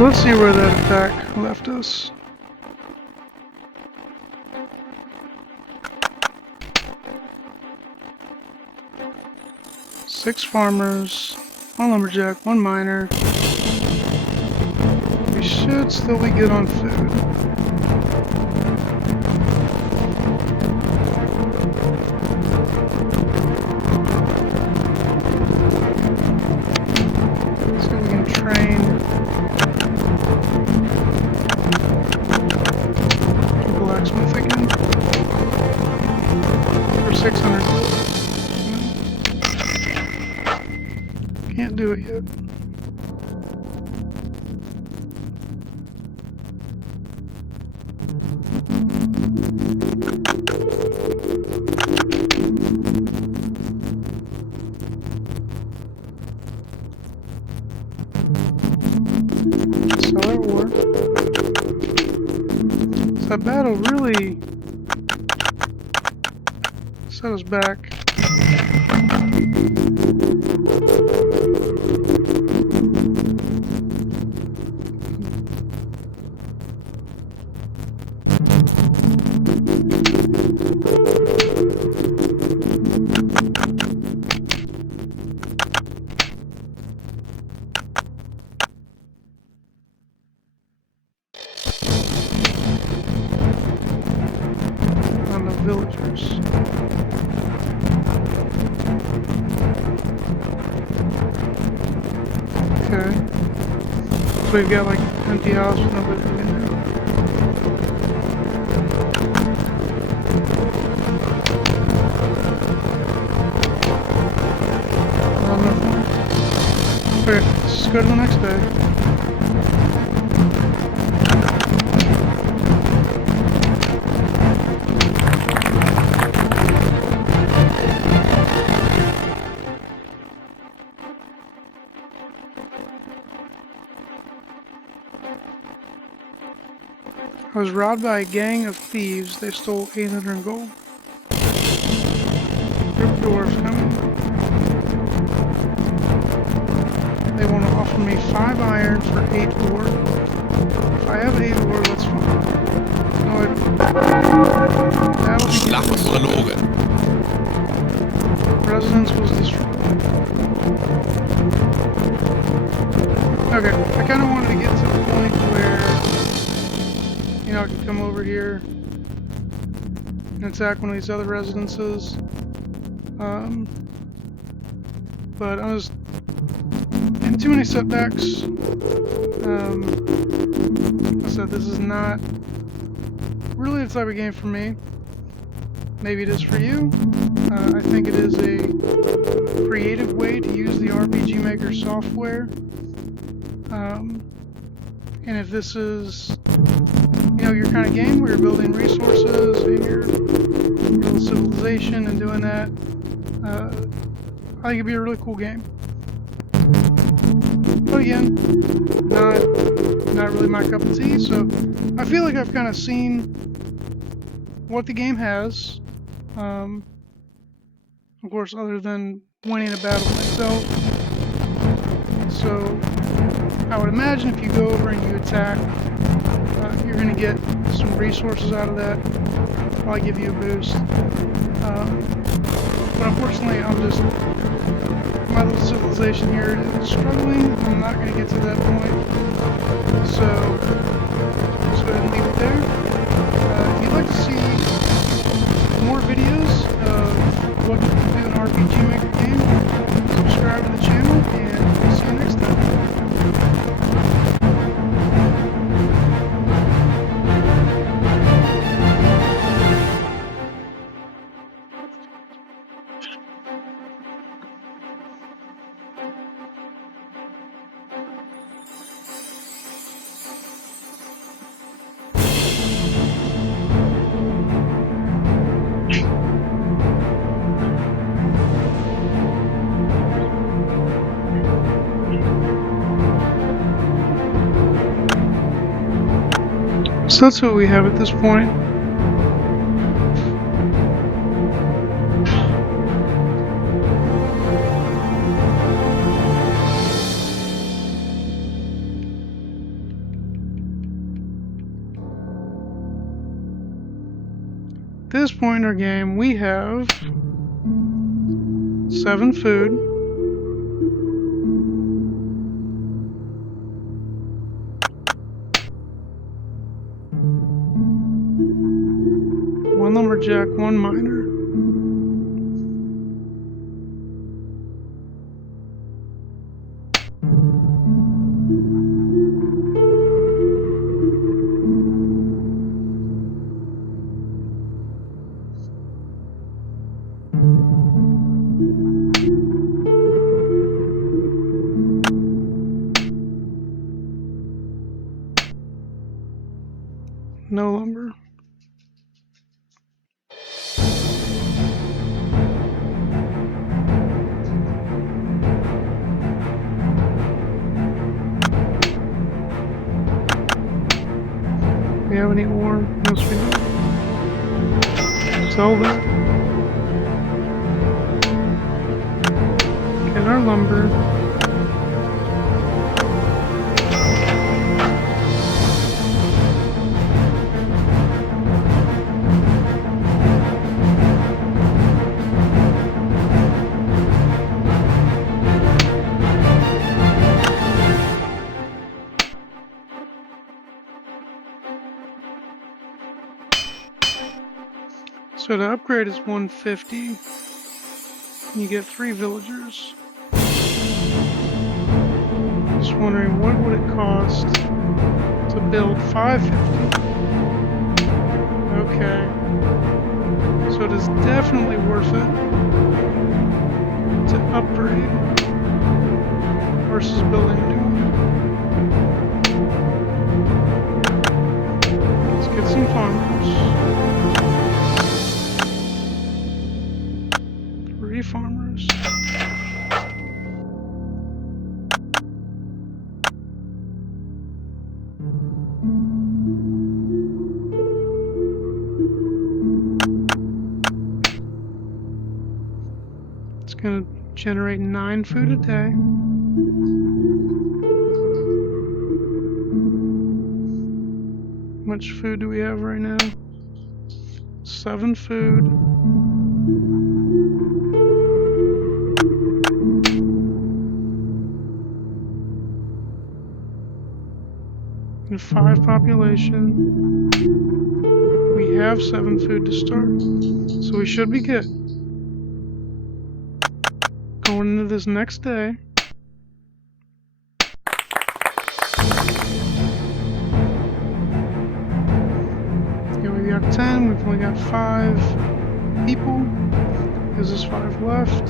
So let's see where that attack left us. Six farmers, one lumberjack, one miner. We should still be good on food. Let's see if we can train blacksmith again for 600. Can't do it yet. So that will work. So that battle really set us back. On the villagers. Okay. So we've got like an empty house with nobody in there. Okay, let's go to the next day. I was robbed by a gang of thieves. They stole 800 in gold. Group dwarves coming. They want to offer me 5 iron for 8 ore. If I have 8 ore, that's fine. No, I don't. That will be Slag was verloren. Residence was destroyed. Okay, I kind of wanted to get to the point where, you know, I could come over here and attack one of these other residences. But I was in too many setbacks. I said this is not really the type of game for me. Maybe it is for you. I think it is a creative way to use the RPGMaker software. And if this is, you know, your kind of game where you're building resources and you're building civilization and doing that, I think it'd be a really cool game. But again, not really my cup of tea. So I feel like I've kind of seen what the game has. Of course, other than winning a battle myself. So I would imagine if you go over and you attack, you're going to get some resources out of that. Probably give you a boost. But unfortunately, my little civilization here is struggling. I'm not going to get to that point. So let's go ahead and leave it there. If you'd like to see more videos of what you can do in an RPGMaker game, subscribe to the channel, and we'll see you next time. So that's what we have at this point. point in our game, we have 7 food. One lumberjack, 1 miner. No lumber. We have any ore? Yes, we do. Sell that. Get our lumber. So to upgrade is 150. You get 3 villagers. Just wondering, what would it cost to build 550? Okay. So it is definitely worth it to upgrade versus building a new one. Let's get some farmers. 3 farmers. It's going to generate 9 food a day. How much food do we have right now? 7 food. And 5 population. We have 7 food to start. So we should be good. Going into this next day. We got 10, we've only got 5 people. Gives us 5 left.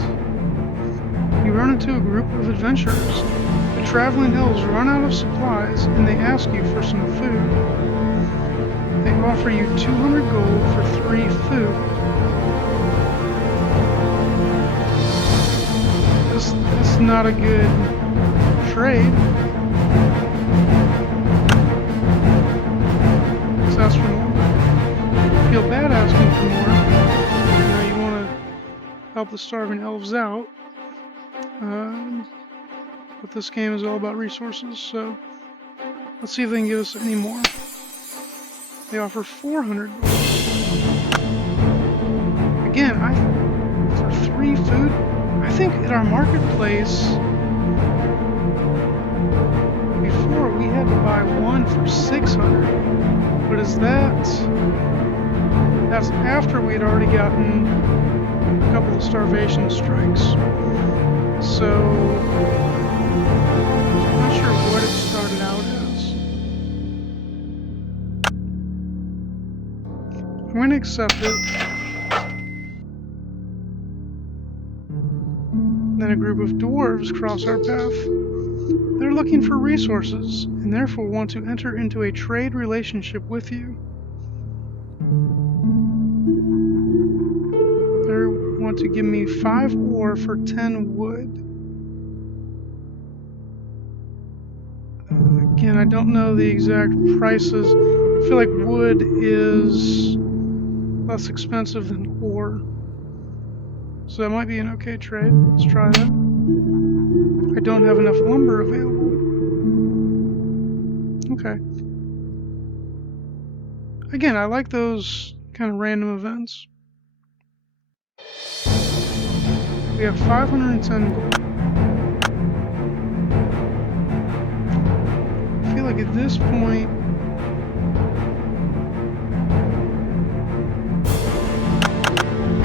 You run into a group of adventurers. The traveling elves run out of supplies and they ask you for some food. They offer you 200 gold for 3 food. This is not a good trade. Let's ask for more. Feel bad asking for more. You want to help the starving elves out. But this game is all about resources, so let's see if they can give us any more. They offer 400 gold. Again, for 3 food, I think at our marketplace before we had to buy 1 for 600. But is that's after we had already gotten a couple of starvation strikes. So I'm not sure what it started out as. I'm going to accept it. Then a group of dwarves cross our path. They're looking for resources and therefore want to enter into a trade relationship with you. They want to give me 5 ore for 10 wood. Again, I don't know the exact prices. I feel like wood is less expensive than ore. So that might be an okay trade. Let's try that. I don't have enough lumber available. Okay. Again, I like those kind of random events. We have 510 gold. I feel like at this point,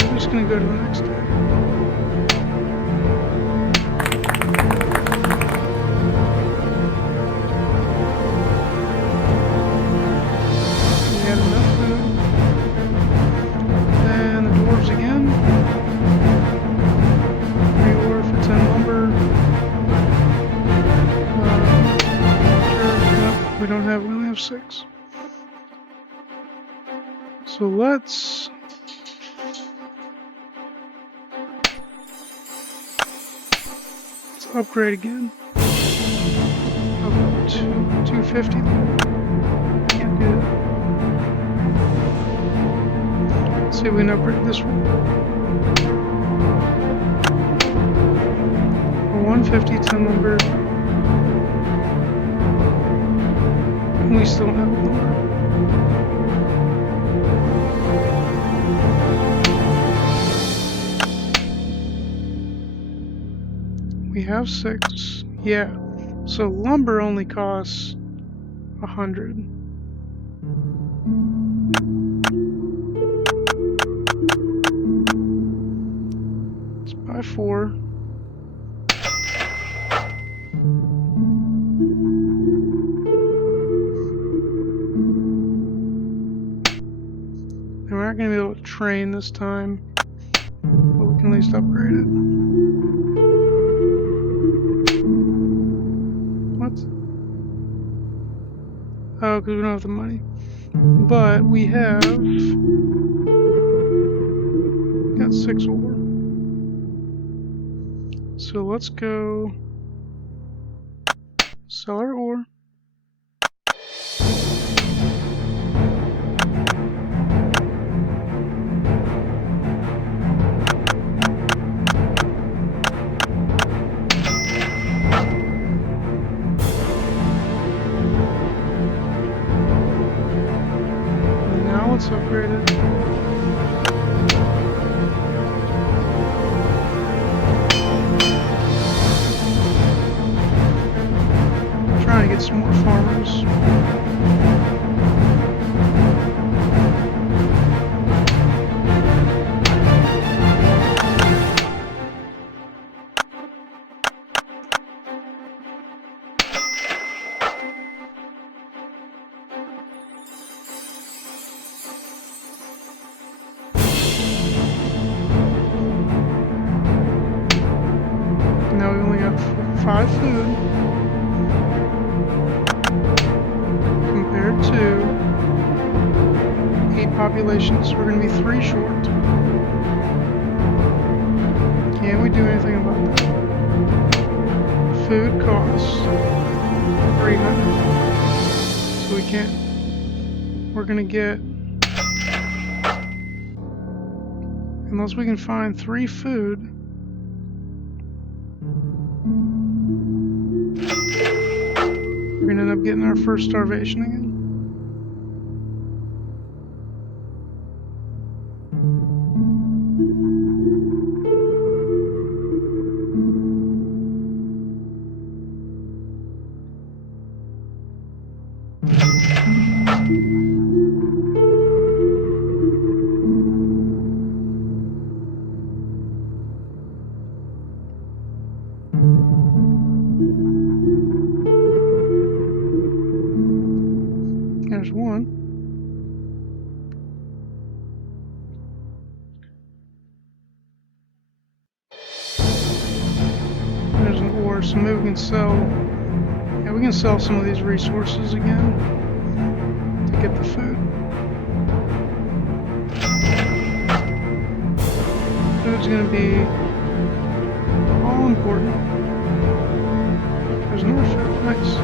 I'm just gonna go to the next day. We had enough food. Then the dwarves again. Reorder for 10 lumber. Sure, nope, we only have 6. So let's upgrade again. Up to 250. Can't do it. Let's see if we can upgrade this one. For 150, 10 lumber. We still don't have lumber. We have 6. Yeah. So lumber only costs 100. Let's buy 4. And we're not going to be able to train this time, but we can at least upgrade it. What? Oh, because we don't have the money. But we have got 6 ore. So let's go sell our ore. Now let's upgrade it. Trying to get some more farmers. Now we only got 5 food compared to 8 populations. We're going to be 3 short. Can't we do anything about that? Food costs 300. So we can't. We're going to get, unless we can find 3 food. We're going to end up getting our first starvation again. There's one. There's an ore, so maybe we can sell. Yeah, we can sell some of these resources again to get the food. Food's gonna be all important. There's another food. Nice.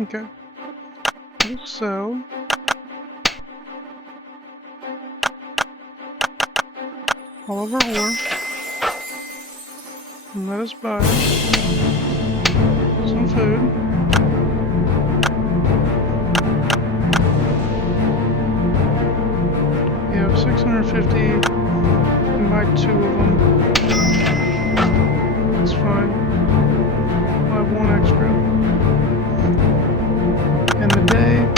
Okay. So all of our ore. And let us buy some food. We have 650. We can buy 2 of them. That's fine. We'll have 1 extra. And the day.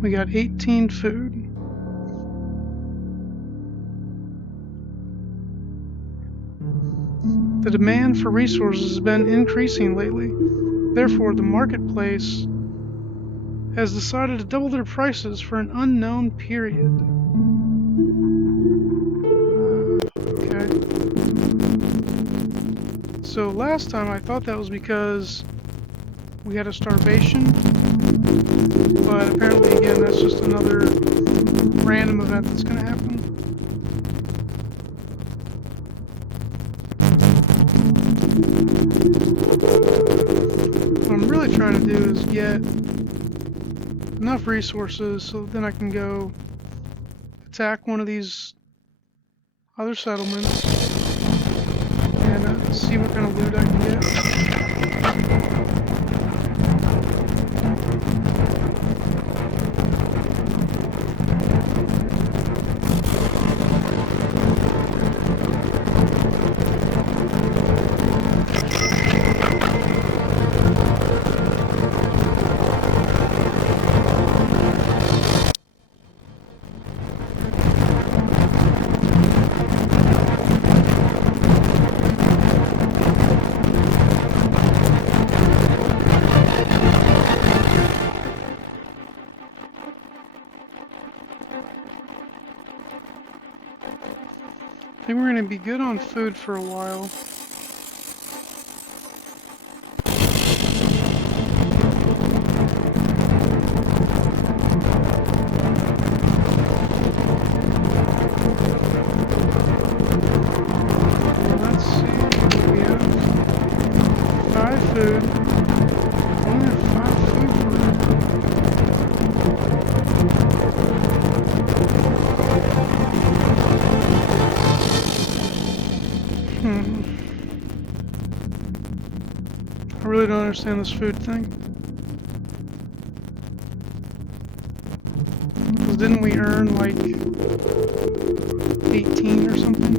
We got 18 food. The demand for resources has been increasing lately. Therefore, the marketplace has decided to double their prices for an unknown period. Okay. So last time I thought that was because we had a starvation, but apparently again that's just another random event that's going to happen. What I'm really trying to do is get enough resources so then I can go attack one of these other settlements and see what kind of loot I can get. I think we're going to be good on food for a while. Let's see. We have 5 food. Only have 5 food for it. I really don't understand this food thing. Because didn't we earn like 18 or something?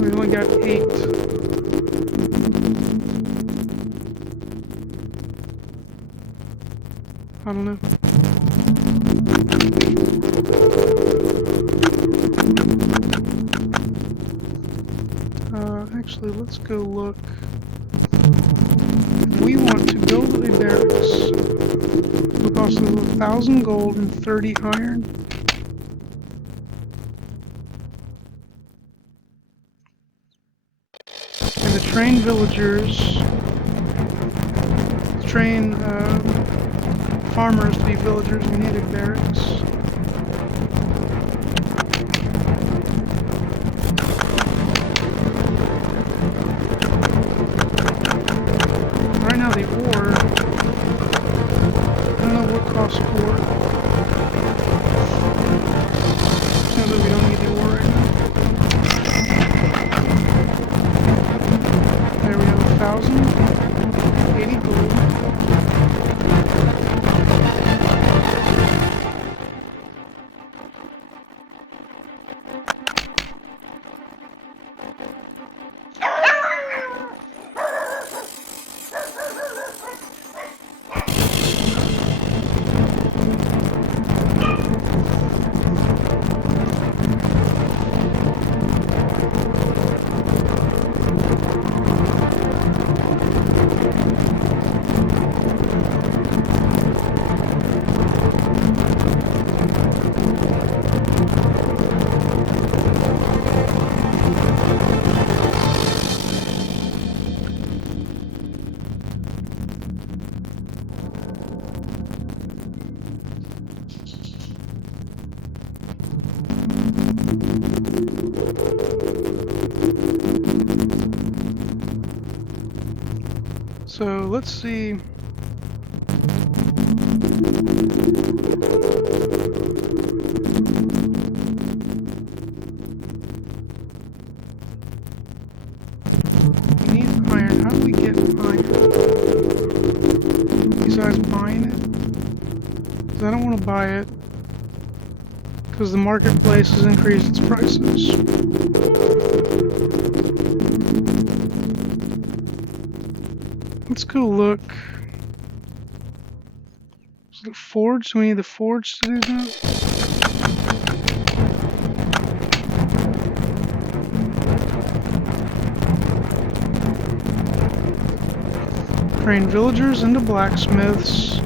We only got 8. I don't know. Actually, let's go look. If we want to build a barracks, it will cost us 1,000 gold and 30 iron. And to train villagers, train farmers to be villagers, we need a barracks. Right now the ore, I don't know what costs ore. Seems like we don't need the ore right now. There we have 1,000, 80 gold. So let's see. We need iron. How do we get iron? Besides buying it? Because I don't want to buy it. Because the marketplace has increased its prices. Let's go look. Is it a forge? Do we need the forge to do that? Train villagers into blacksmiths.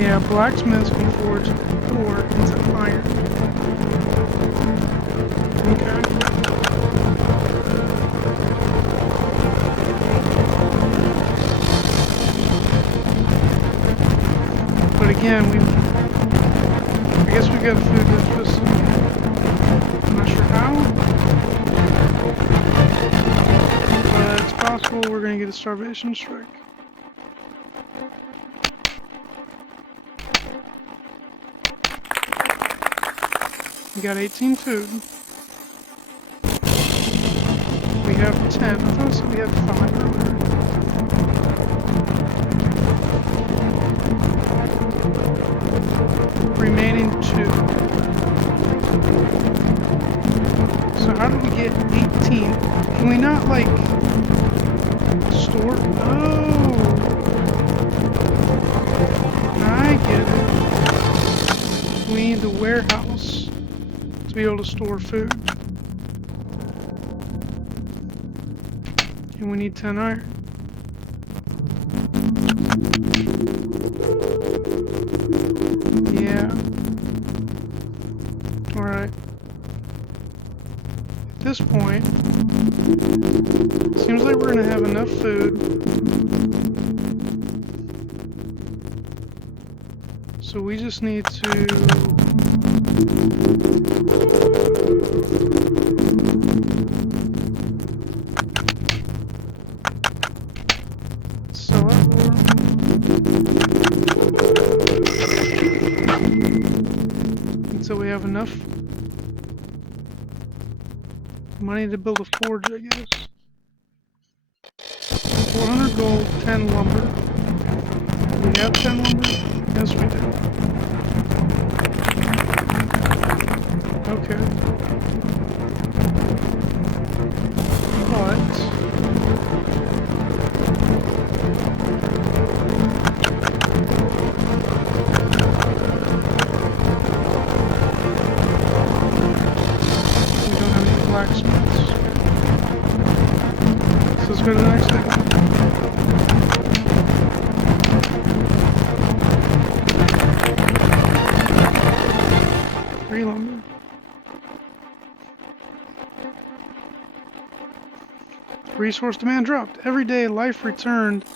Yeah, blacksmiths can forge ore into iron. Okay. But again, I guess we got food that's just, I'm not sure how. But it's possible we're going to get a starvation strike. We got 18 food. We have 10. I thought I said we had 5 earlier. Remaining 2. So how do we get 18? Can we not, like, store? Oh! I get it. We need the warehouse to be able to store food. And we need 10 iron. Yeah. Alright. At this point, seems like we're going to have enough food. So we just need to sell it until we have enough money to build a forge, I guess. 400 gold, 10 lumber. Do we have 10 lumber? Yes, we do. Okay. But we don't have any blacksmiths. So let's go to the next thing. Lumber. Resource demand dropped. Every day life returned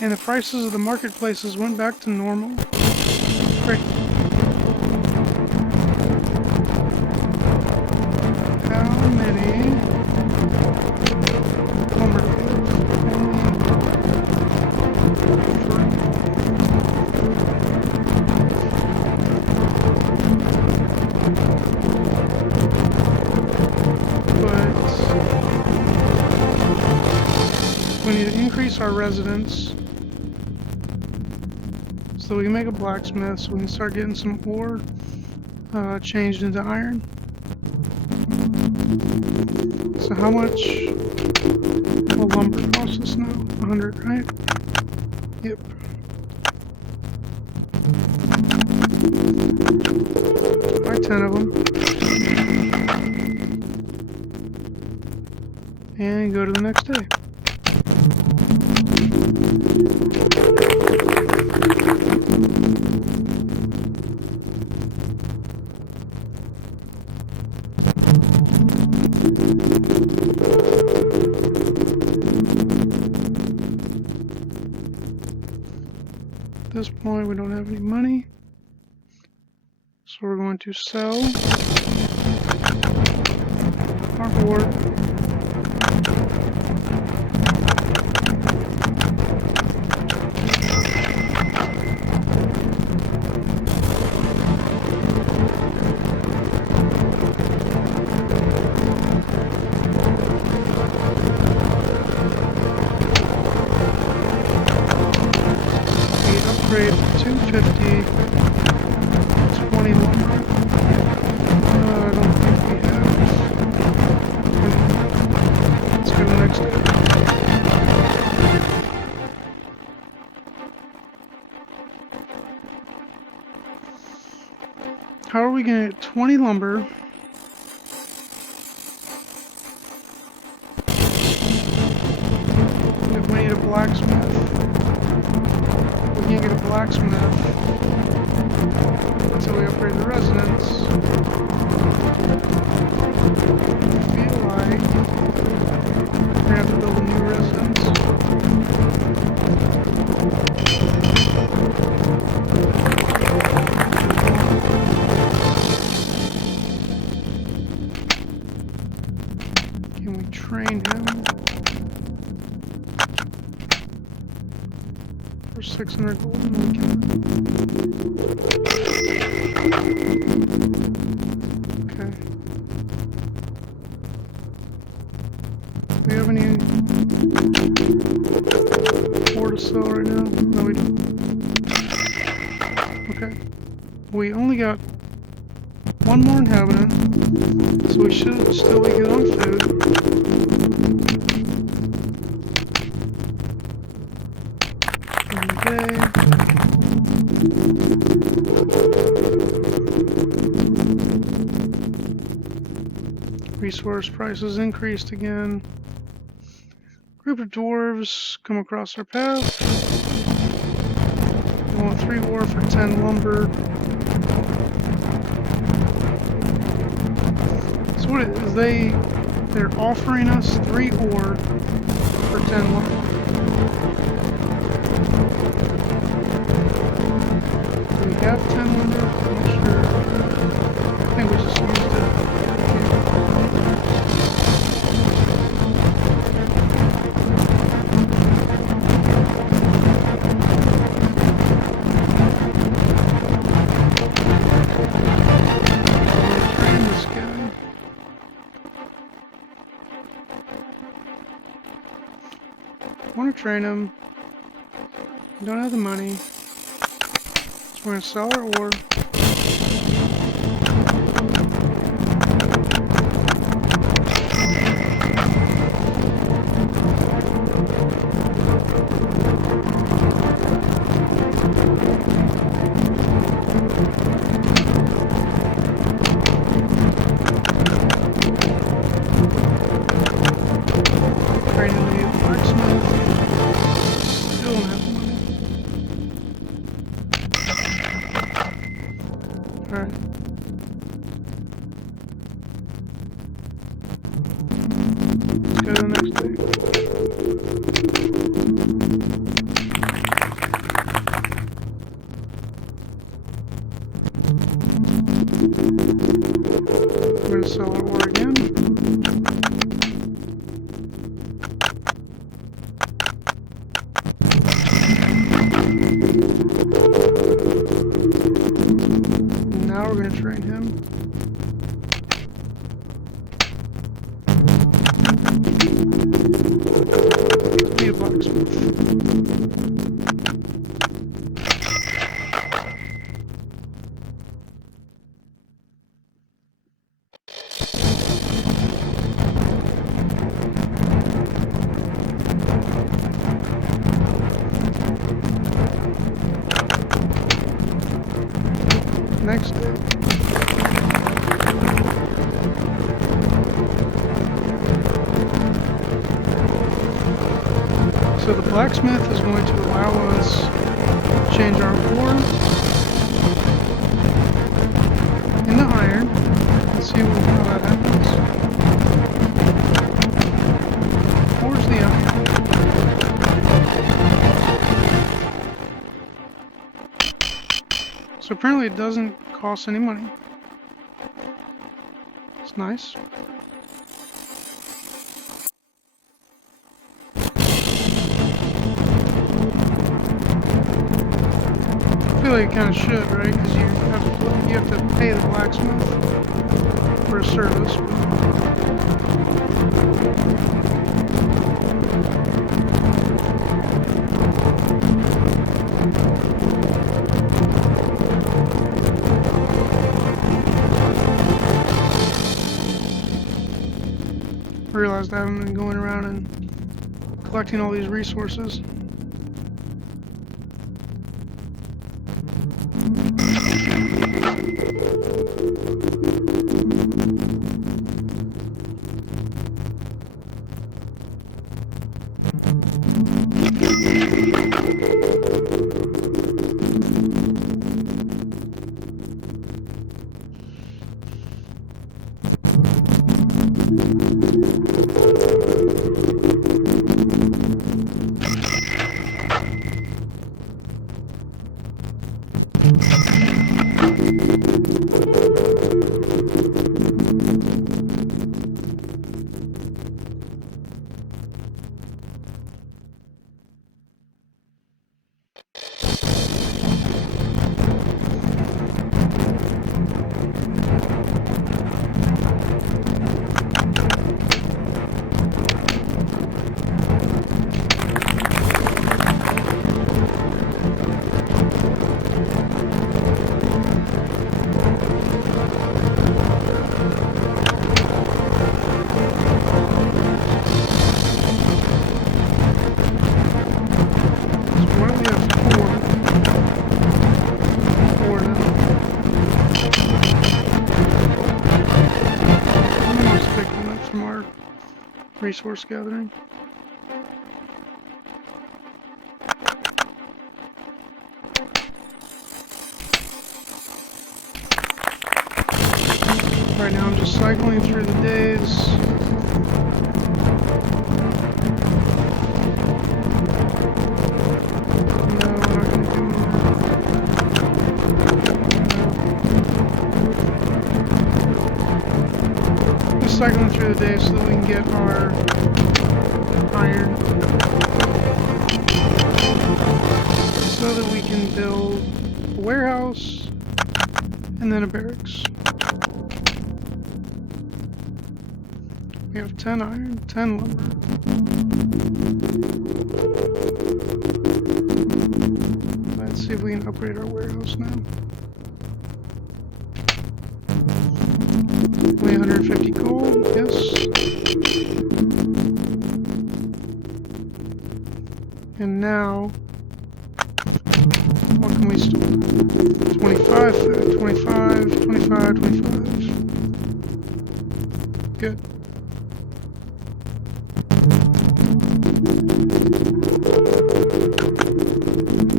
and the prices of the marketplaces went back to normal. Great. How many lumber? We need to increase our residence so we can make a blacksmith so we can start getting some ore changed into iron. So how much will lumber cost us now? 100, right? Yep. Buy 10 of them. And go to the next day. At this point, we don't have any money, so we're going to sell our ore. 50, 20 lumber. I don't think we have. Let's go to the next guy. How are we going to get 20 lumber? If we need a blacksmith. We can't get a blacksmith until we upgrade the residence. I feel like we're gonna have to build a new residence. Can we train him? For 600 gold, and we can. Okay. Do we have any ore to sell right now? No, we don't. Okay. We only got one more inhabitant, so we should still be good on food. Resource prices increased again. Group of dwarves come across our path. We want 3 ore for 10 lumber. So what is they're offering us 3 ore for 10 lumber. Do we have 10 lumber? I'm not sure. I think we just used it. I want to train him. We don't have the money. So we're going to sell our ore. Alright. Let's go to the next day. We're going to sell our ore again. Now we're going to train him. Be a blacksmith. Next day. So the blacksmith is going to allow us to change our ore into iron. Let's see how that happens. Where's the iron? So apparently it doesn't cost any money. It's nice. I feel like you kind of should, right? Because you have to pay the blacksmith for a service. realized I haven't been going around and collecting all these resources. Resource gathering. Right now I'm just cycling through the days. No, I'm not going to do that. Just cycling through the days so that we can get our iron. So that we can build a warehouse and then a barracks. We have 10 iron, 10 lumber. Let's see if we can upgrade our warehouse now. Only 150 gold, yes. And now, what can we store? 25 food, 25, 25, 25. Good.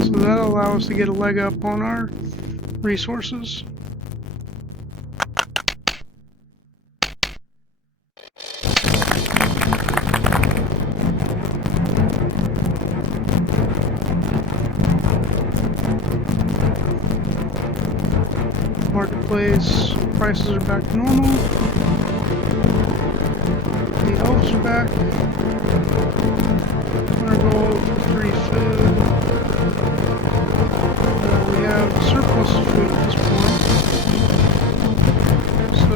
So that'll allow us to get a leg up on our resources. Marketplace prices are back to normal. The elves are back. 100 gold for free food. We have surplus food at this point. So,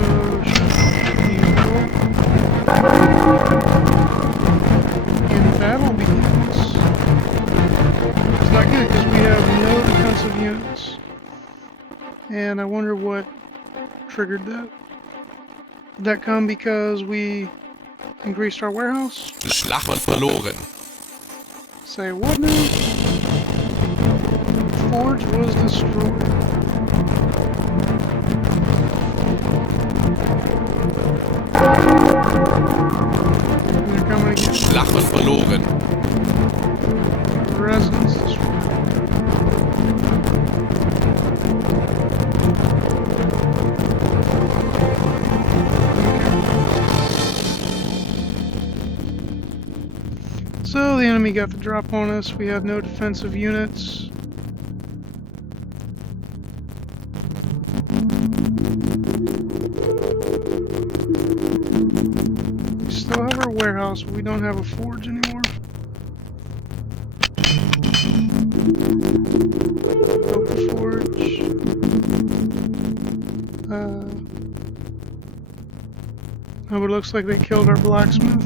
and battle begins. It's not good because we have no defensive units. And I wonder what triggered that. Did that come because we increased our warehouse? De slag wordt verloren. Say what now? Forge was destroyed. They're coming again. Slag wordt verloren. Residence destroyed. So the enemy got the drop on us. We have no defensive units. We still have our warehouse, but we don't have a forge anymore. Built the forge. Oh, it looks like they killed our blacksmith.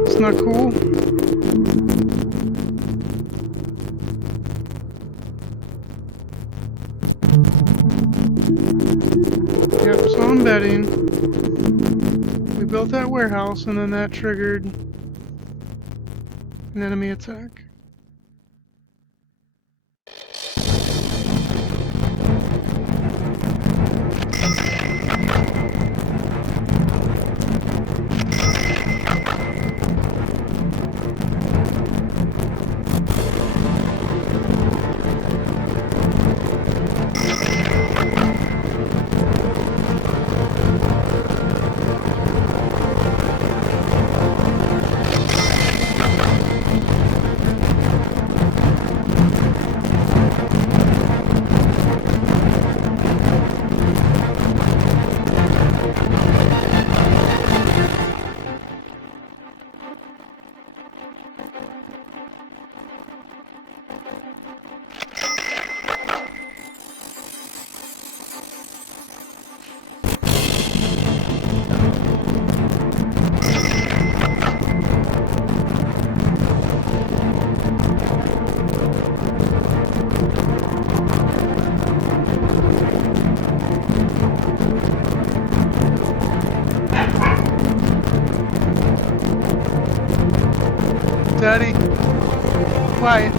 It's not cool. Yep, so I'm betting we built built that warehouse, and then that triggered an enemy attack. Daddy, quiet.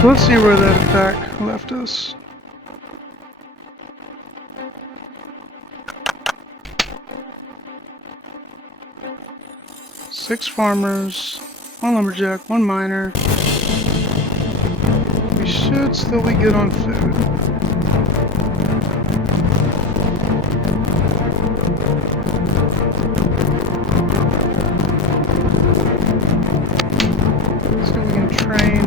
So let's see where that attack left us. Six farmers, one lumberjack, one miner. We should still be good on food. See if we can train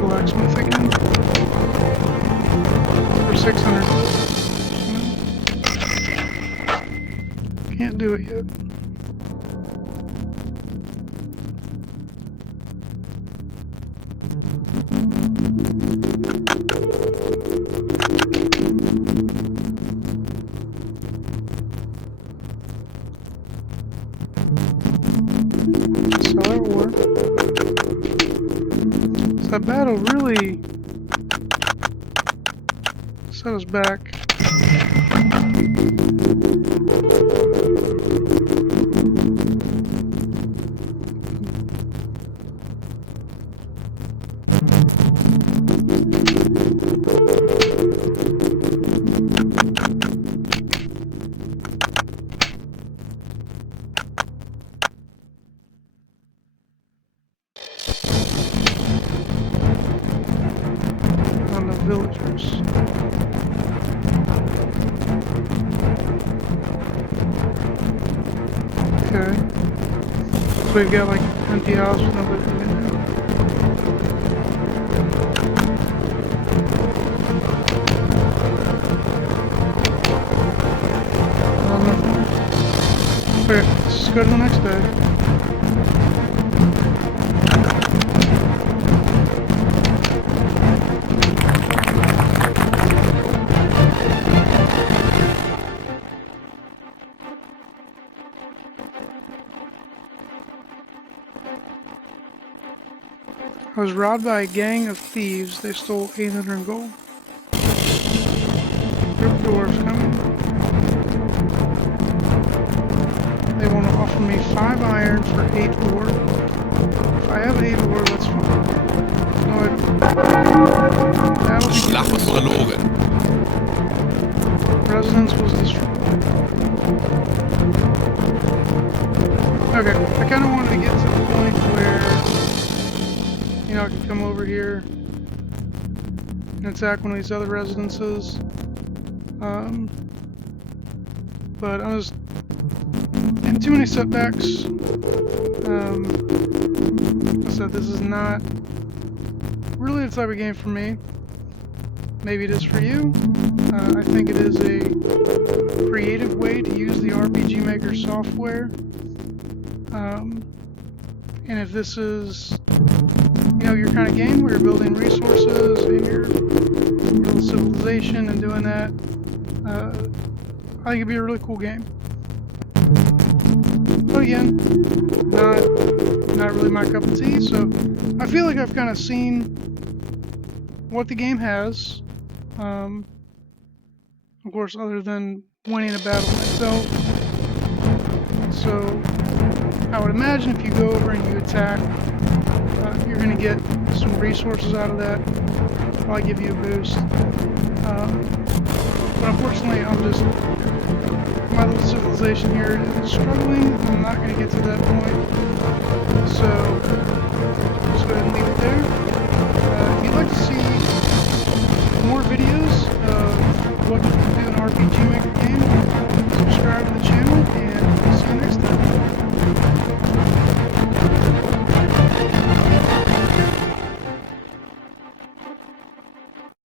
blacksmith again for 600. Can't do it yet. Sell our ore. So that battle really set us back. Villagers. Okay. So we've got like empty house with nobody living in it. Okay, let's just go to the next day. I was robbed by a gang of thieves. They stole 800 in gold. Group of dwarves coming. They want to offer me 5 iron for 8 ore. If I have 8 ore, that's fine. No, I don't. That'll be Schlacht verloren. Residence was destroyed. Okay, I kind of wanted to get to the point where, you know, I could come over here and attack one of these other residences. But I was getting too many setbacks. I said this is not really the type of game for me. Maybe it is for you. I think it is a creative way to use the RPGMaker software. And if this is, you know, your kind of game where you're building resources and you're building civilization and doing that, I think it'd be a really cool game. But again, not really my cup of tea. So I feel like I've kind of seen what the game has. Of course, other than winning a battle myself. So I would imagine if you go over and you attack, you're going to get some resources out of that. Probably give you a boost. But unfortunately, my little civilization here is struggling. I'm not going to get to that point.